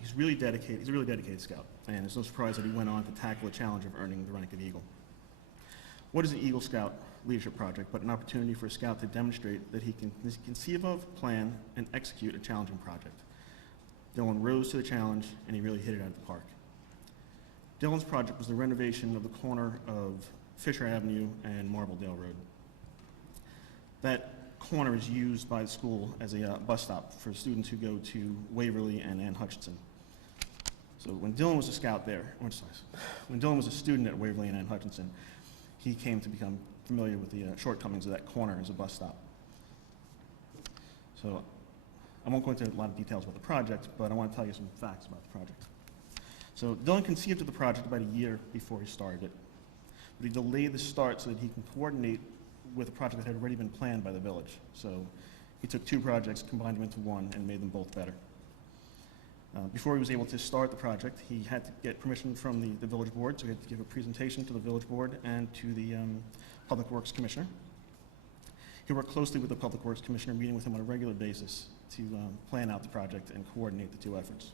He's a really dedicated scout, and it's no surprise that he went on to tackle the challenge of earning the rank of Eagle. What is the Eagle Scout Leadership Project but an opportunity for a scout to demonstrate that he can conceive of, plan, and execute a challenging project? Dillon rose to the challenge, and he really hit it out of the park. Dillon's project was the renovation of the corner of Fisher Avenue and Marbledale Road. That corner is used by the school as a bus stop for students who go to Waverly and Ann Hutchinson. So when Dillon was a scout there, when Dillon was a student at Waverly and Ann Hutchinson, he came to become familiar with the shortcomings of that corner as a bus stop. So I won't go into a lot of details about the project, but I want to tell you some facts about the project. So Dillon conceived of the project about a year before he started it, but he delayed the start so that he can coordinate with a project that had already been planned by the village. So he took 2 projects, combined them into one, and made them both better. Before he was able to start the project, he had to get permission from the village board, so he had to give a presentation to the village board and to the Public Works Commissioner. He worked closely with the Public Works Commissioner, meeting with him on a regular basis to plan out the project and coordinate the 2 efforts.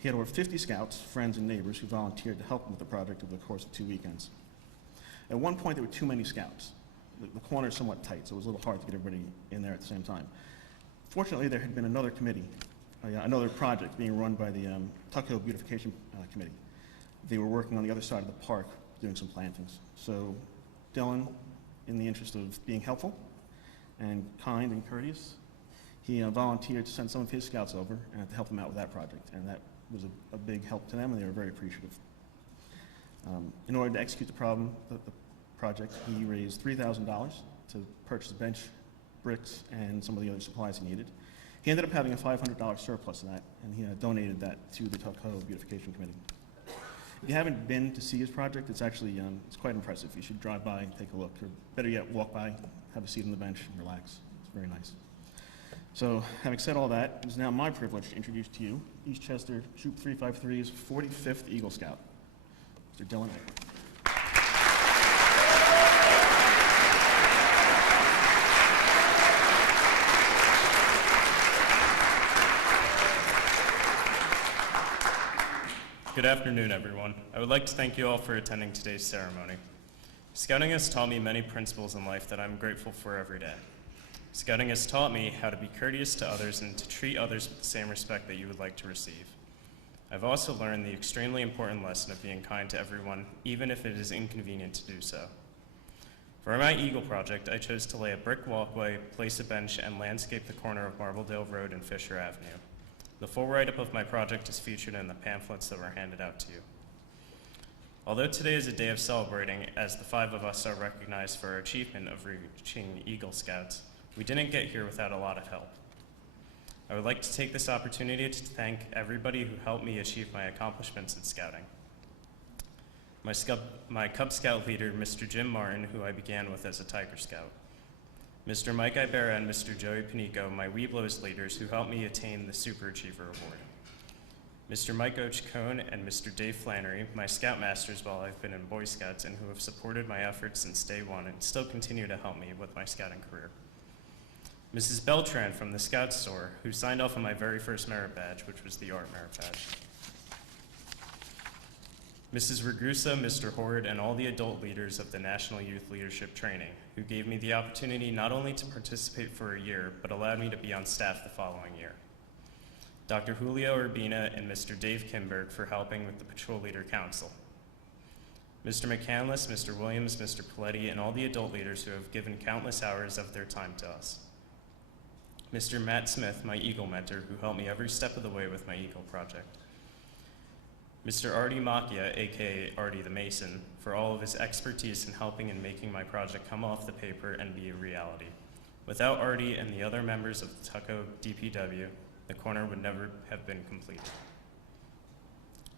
He had over 50 scouts, friends, and neighbors who volunteered to help him with the project over the course of 2 weekends. At one point, there were too many scouts. the corner is somewhat tight, so it was a little hard to get everybody in there at the same time. Fortunately, there had been another committee, another project being run by the Tuckahoe Beautification Committee. They were working on the other side of the park doing some plantings. So Dillon, in the interest of being helpful and kind and courteous, he volunteered to send some of his scouts over to help them out with that project, and that was a big help to them, and they were very appreciative. In order to execute the project, he raised $3,000 to purchase bench, bricks, and some of the other supplies he needed. He ended up having a $500 surplus of that, and he donated that to the Tuckahoe Beautification Committee. If you haven't been to see his project, it's actually it's quite impressive. You should drive by, take a look, or better yet, walk by, have a seat on the bench, and relax. It's very nice. So, having said all that, it is now my privilege to introduce to you Eastchester Troop 353's 45th Eagle Scout, Mr. Dillon. Good afternoon, everyone. I would like to thank you all for attending today's ceremony. Scouting has taught me many principles in life that I'm grateful for every day. Scouting has taught me how to be courteous to others and to treat others with the same respect that you would like to receive. I've also learned the extremely important lesson of being kind to everyone, even if it is inconvenient to do so. For my Eagle project, I chose to lay a brick walkway, place a bench, and landscape the corner of Marbledale Road and Fisher Avenue. The full write-up of my project is featured in the pamphlets that were handed out to you. Although today is a day of celebrating, as the 5 of us are recognized for our achievement of reaching Eagle Scouts, we didn't get here without a lot of help. I would like to take this opportunity to thank everybody who helped me achieve my accomplishments in scouting. My Cub Scout leader, Mr. Jim Martin, who I began with as a Tiger Scout. Mr. Mike Ibarra and Mr. Joey Panico, my Weeblos leaders, who helped me attain the Super Achiever Award. Mr. Mike Ochacone and Mr. Dave Flannery, my Scoutmasters while I've been in Boy Scouts and who have supported my efforts since day one and still continue to help me with my scouting career. Mrs. Beltran from the Scout Store, who signed off on my very first merit badge, which was the Art Merit Badge. Mrs. Ragusa, Mr. Horde, and all the adult leaders of the National Youth Leadership Training, who gave me the opportunity not only to participate for a year, but allowed me to be on staff the following year. Dr. Julio Urbina and Mr. Dave Kimberg for helping with the Patrol Leader Council. Mr. McCandless, Mr. Williams, Mr. Paletti, and all the adult leaders who have given countless hours of their time to us. Mr. Matt Smith, my Eagle mentor, who helped me every step of the way with my Eagle project. Mr. Artie Macchia, aka Artie the Mason, for all of his expertise in helping and making my project come off the paper and be a reality. Without Artie and the other members of the Tuckahoe DPW, the corner would never have been completed.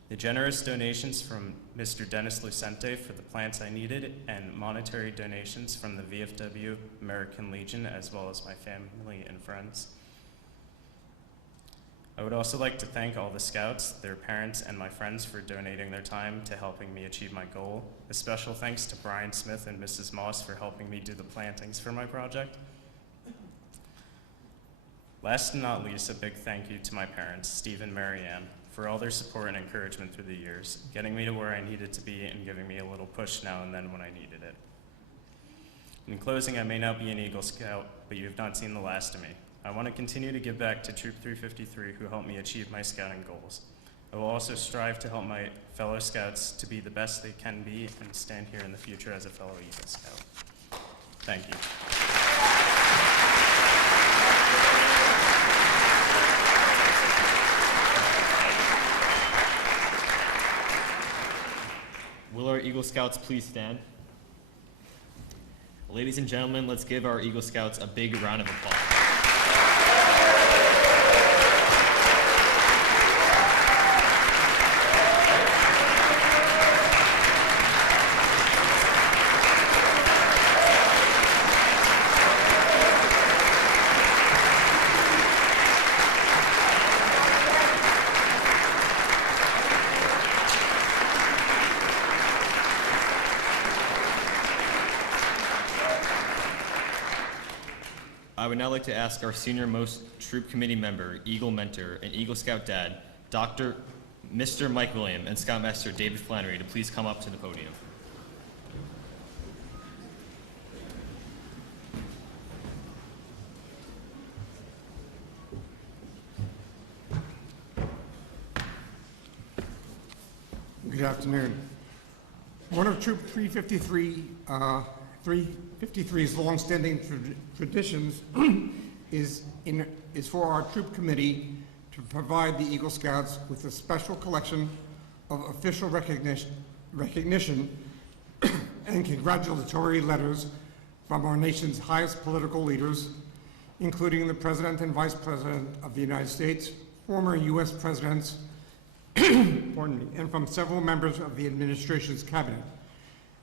The generous donations from Mr. Dennis Lucente for the plants I needed, and monetary donations from the VFW, American Legion, as well as my family and friends. I would also like to thank all the Scouts, their parents, and my friends for donating their time to helping me achieve my goal. A special thanks to Brian Smith and Mrs. Moss for helping me do the plantings for my project. Last and not least, a big thank you to my parents, Steve and Marianne, for all their support and encouragement through the years, getting me to where I needed to be and giving me a little push now and then when I needed it. In closing, I may not be an Eagle Scout, but you have not seen the last of me. I want to continue to give back to Troop 353 who helped me achieve my scouting goals. I will also strive to help my fellow Scouts to be the best they can be and stand here in the future as a fellow Eagle Scout. Thank you. Will our Eagle Scouts please stand? Ladies and gentlemen, let's give our Eagle Scouts a big round of applause. I would now like to ask our senior-most troop committee member, Eagle mentor, and Eagle Scout dad, Mr. Mike William, and Scoutmaster David Flannery to please come up to the podium. Good afternoon. One of Troop 353's longstanding traditions is for our troop committee to provide the Eagle Scouts with a special collection of official recognition and congratulatory letters from our nation's highest political leaders, including the President and Vice President of the United States, former U.S. presidents, pardon me, and from several members of the administration's cabinet.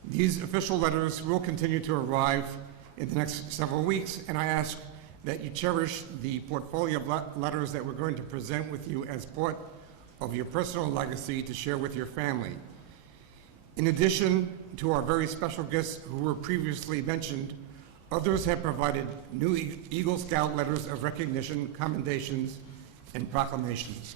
These official letters will continue to arrive in the next several weeks, and I ask that you cherish the portfolio of letters that we're going to present with you as part of your personal legacy to share with your family. In addition to our very special guests who were previously mentioned, others have provided new Eagle Scout letters of recognition, commendations, and proclamations.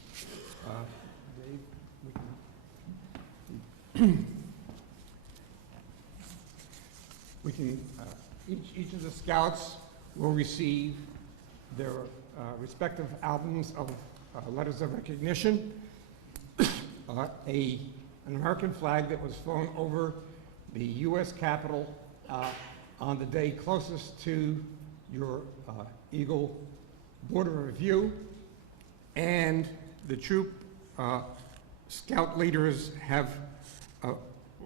Each of the Scouts will receive their respective albums of letters of recognition, an American flag that was flown over the U.S. Capitol on the day closest to your Eagle border review, and the troop Scout leaders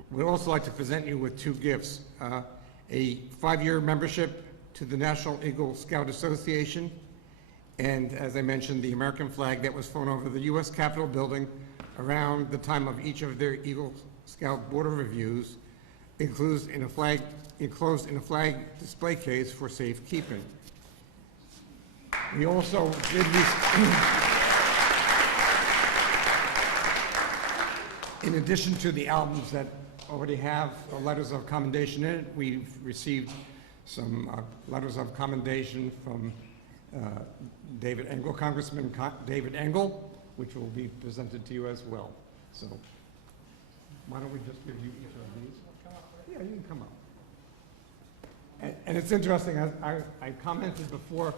would also like to present you with two gifts. A 5-year membership to the National Eagle Scout Association, and as I mentioned, the American flag that was flown over the U.S. Capitol building around the time of each of their Eagle Scout border reviews, enclosed in a flag display case for safekeeping. We also did in addition to the albums that already have letters of commendation in it, we've received some letters of commendation from David Engel, Congressman David Engel, which will be presented to you as well. So why don't we just give you each of these? Yeah, you can come up. And it's interesting, I commented before,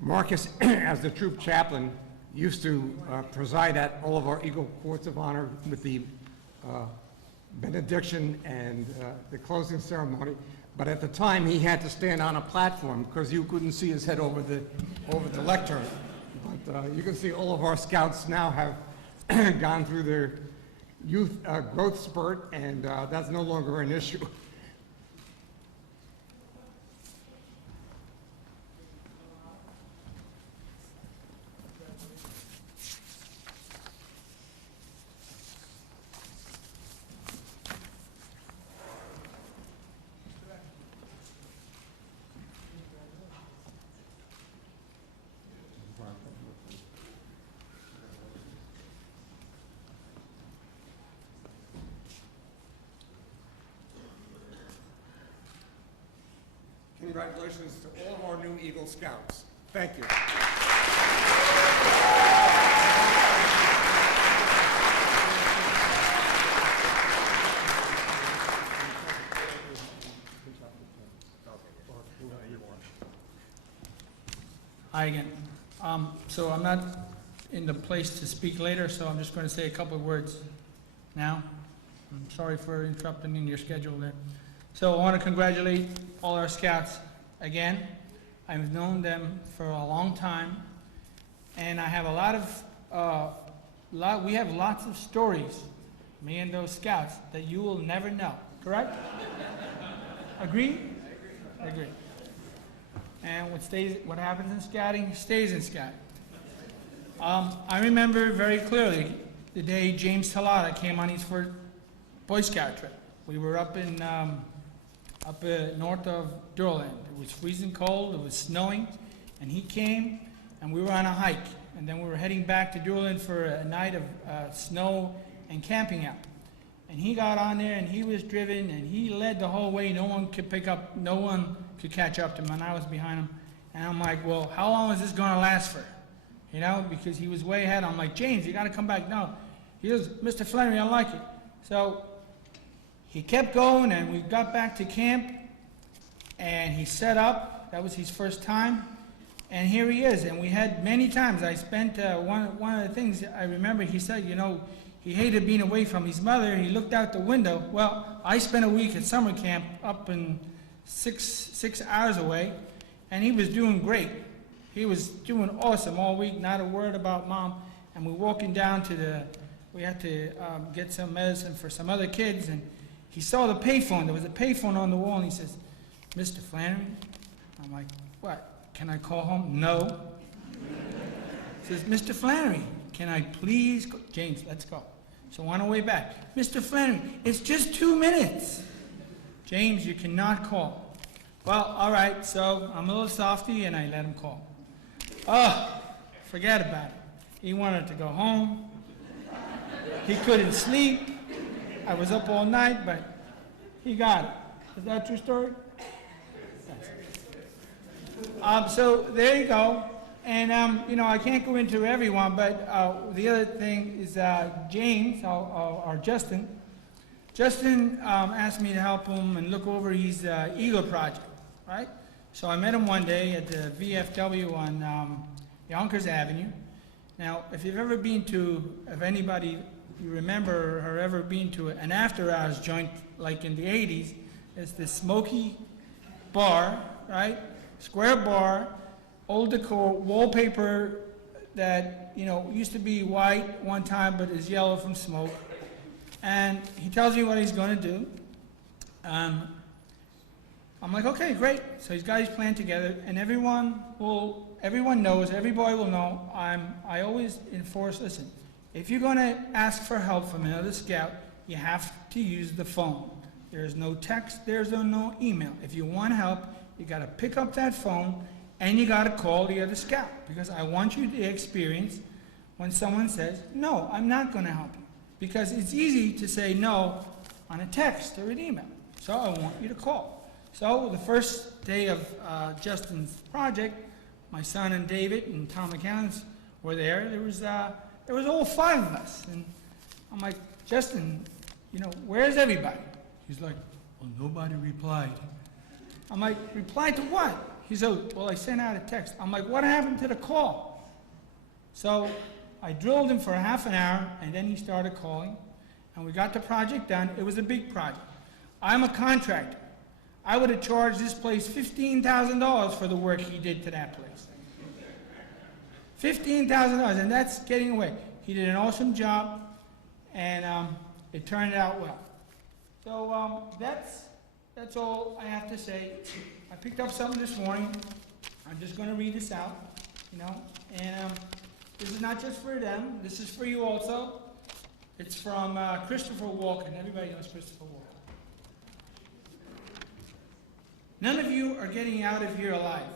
Marcus, as the troop chaplain, used to preside at all of our Eagle Courts of Honor with the benediction and the closing ceremony, but at the time he had to stand on a platform because you couldn't see his head over the lectern. But you can see all of our Scouts now have gone through their youth growth spurt, and that's no longer an issue. Congratulations to all of our new Eagle Scouts. Thank you. Hi again. So I'm not in the place to speak later, so I'm just going to say a couple of words now. I'm sorry for interrupting in your schedule there. So I want to congratulate all our Scouts again. I've known them for a long time, and I have we have lots of stories, me and those Scouts, that you will never know, correct? Agree? I agree. And what happens in Scouting stays in Scouting. I remember very clearly the day James Tulotta came on his first Boy Scout trip. We were up in north of Dillon. It was freezing cold, it was snowing, and he came, and we were on a hike, and then we were heading back to Dillon for a night of snow and camping out. And he got on there, and he was driven, and he led the whole way. No one could catch up to him, and I was behind him. And I'm like, well, how long is this going to last for? You know, because he was way ahead. I'm like, James, you got to come back. No. He goes, Mr. Flannery, I like it. So he kept going, and we got back to camp, and he set up. That was his first time, and here he is. And we had many times. I spent one of the things I remember. He said, you know, he hated being away from his mother. He looked out the window. Well, I spent a week at summer camp up in six hours away, and he was doing great. He was doing awesome all week, not a word about Mom. And we're walking down to we had to get some medicine for some other kids, and he saw the payphone. There was a payphone on the wall, and he says, "Mr. Flannery?" I'm like, "What? Can I call home?" "No." He says, "Mr. Flannery, can I please go?" "James, let's go." So on our way back, "Mr. Flannery, it's just 2 minutes." "James, you cannot call." "Well, all right." So I'm a little softy, and I let him call. Oh, forget about it. He wanted to go home. He couldn't sleep. I was up all night, but he got it. Is that a true story? So there you go. And, I can't go into everyone, but the other thing is James, or Justin. Justin asked me to help him and look over his Eagle project, right? So I met him one day at the VFW on Yonkers Avenue. Now, if you've ever been to, if anybody you remember or ever been to an after-hours joint like in the 80s, it's this smoky bar, right? Square bar, old decor, wallpaper that, used to be white one time but is yellow from smoke. And he tells me what he's going to do. I'm like, okay, great. So he's got his plan together, and everyone knows, every boy will know, I always enforce, listen, if you're going to ask for help from another scout, you have to use the phone. There's no text, there's no email. If you want help, you got to pick up that phone, and you got to call the other scout, because I want you to experience when someone says, no, I'm not going to help you. Because it's easy to say no on a text or an email. So I want you to call. So the first day of Justin's project, my son and David and Tom McCallum were there. There was all 5 of us. And I'm like, "Justin, where's everybody?" He's like, "Well, nobody replied." I'm like, "Replied to what?" He said, "Well, I sent out a text." I'm like, "What happened to the call?" So I drilled him for a half an hour, and then he started calling, and we got the project done. It was a big project. I'm a contractor. I would have charged this place $15,000 for the work he did to that place. $15,000, and that's getting away. He did an awesome job, and it turned out well. So that's all I have to say. I picked up something this morning. I'm just going to read this out, and this is not just for them. This is for you also. It's from Christopher Walken. Everybody knows Christopher Walken. None of you are getting out of here alive.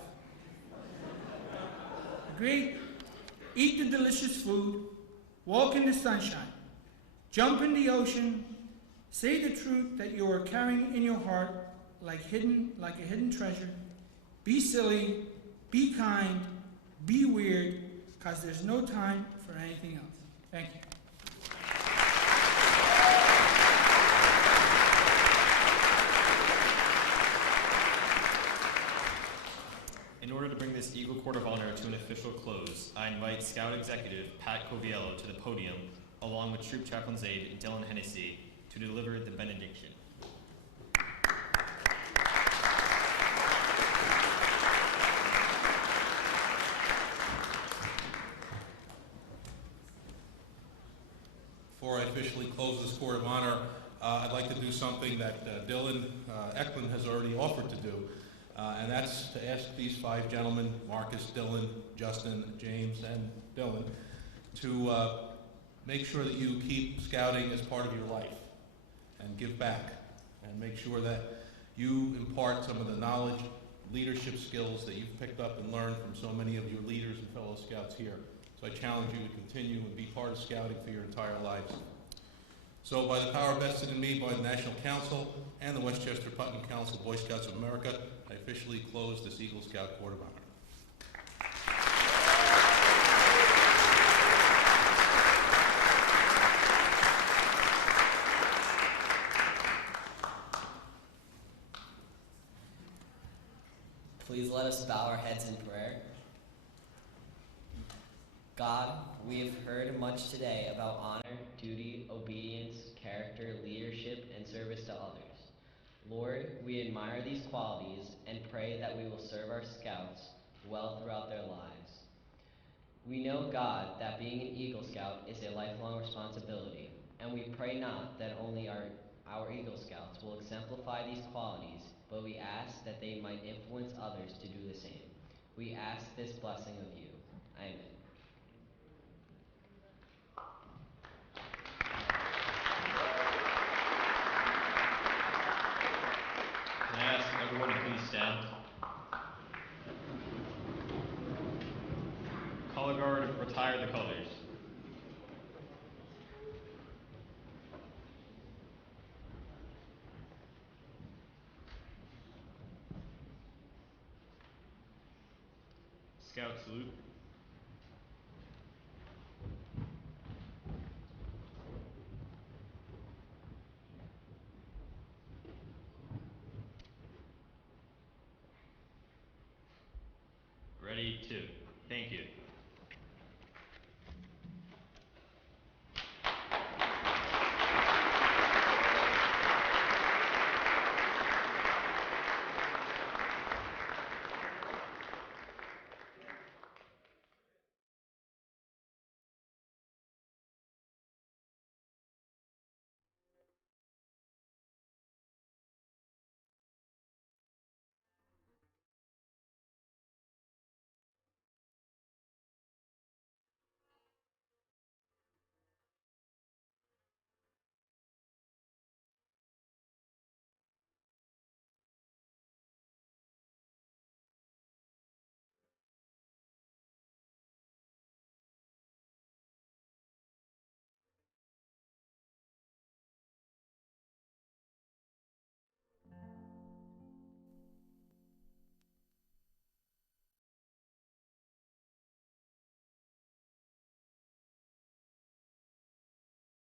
Agreed? Eat the delicious food, walk in the sunshine, jump in the ocean, say the truth that you are carrying in your heart like a hidden treasure. Be silly, be kind, be weird, because there's no time for anything else. Thank you. In order to bring this Eagle Court of Honor to an official close, I invite Scout Executive Pat Coviello to the podium, along with Troop Chaplain's aide Dillon Hennessy, to deliver the benediction. Before I officially close this Court of Honor, I'd like to do something that Dillon Ecklond has already offered to do. And that's to ask these 5 gentlemen, Marcus, Dillon, Justin, James, and Dillon, to make sure that you keep scouting as part of your life and give back and make sure that you impart some of the knowledge, leadership skills that you've picked up and learned from so many of your leaders and fellow scouts here. So I challenge you to continue and be part of scouting for your entire lives. So by the power vested in me by the National Council and the Westchester Putnam Council of Boy Scouts of America, I officially close this Eagle Scout Court of Honor. Please let us bow our heads in prayer. God, we have heard much today about honor, duty, obedience, character, leadership, and service to others. Lord, we admire these qualities and pray that we will serve our scouts well throughout their lives. We know, God, that being an Eagle Scout is a lifelong responsibility, and we pray not that only our Eagle Scouts will exemplify these qualities, but we ask that they might influence others to do the same. We ask this blessing of you. Amen. Can I ask everyone to please stand? Color guard, retire the colors. Scout salute.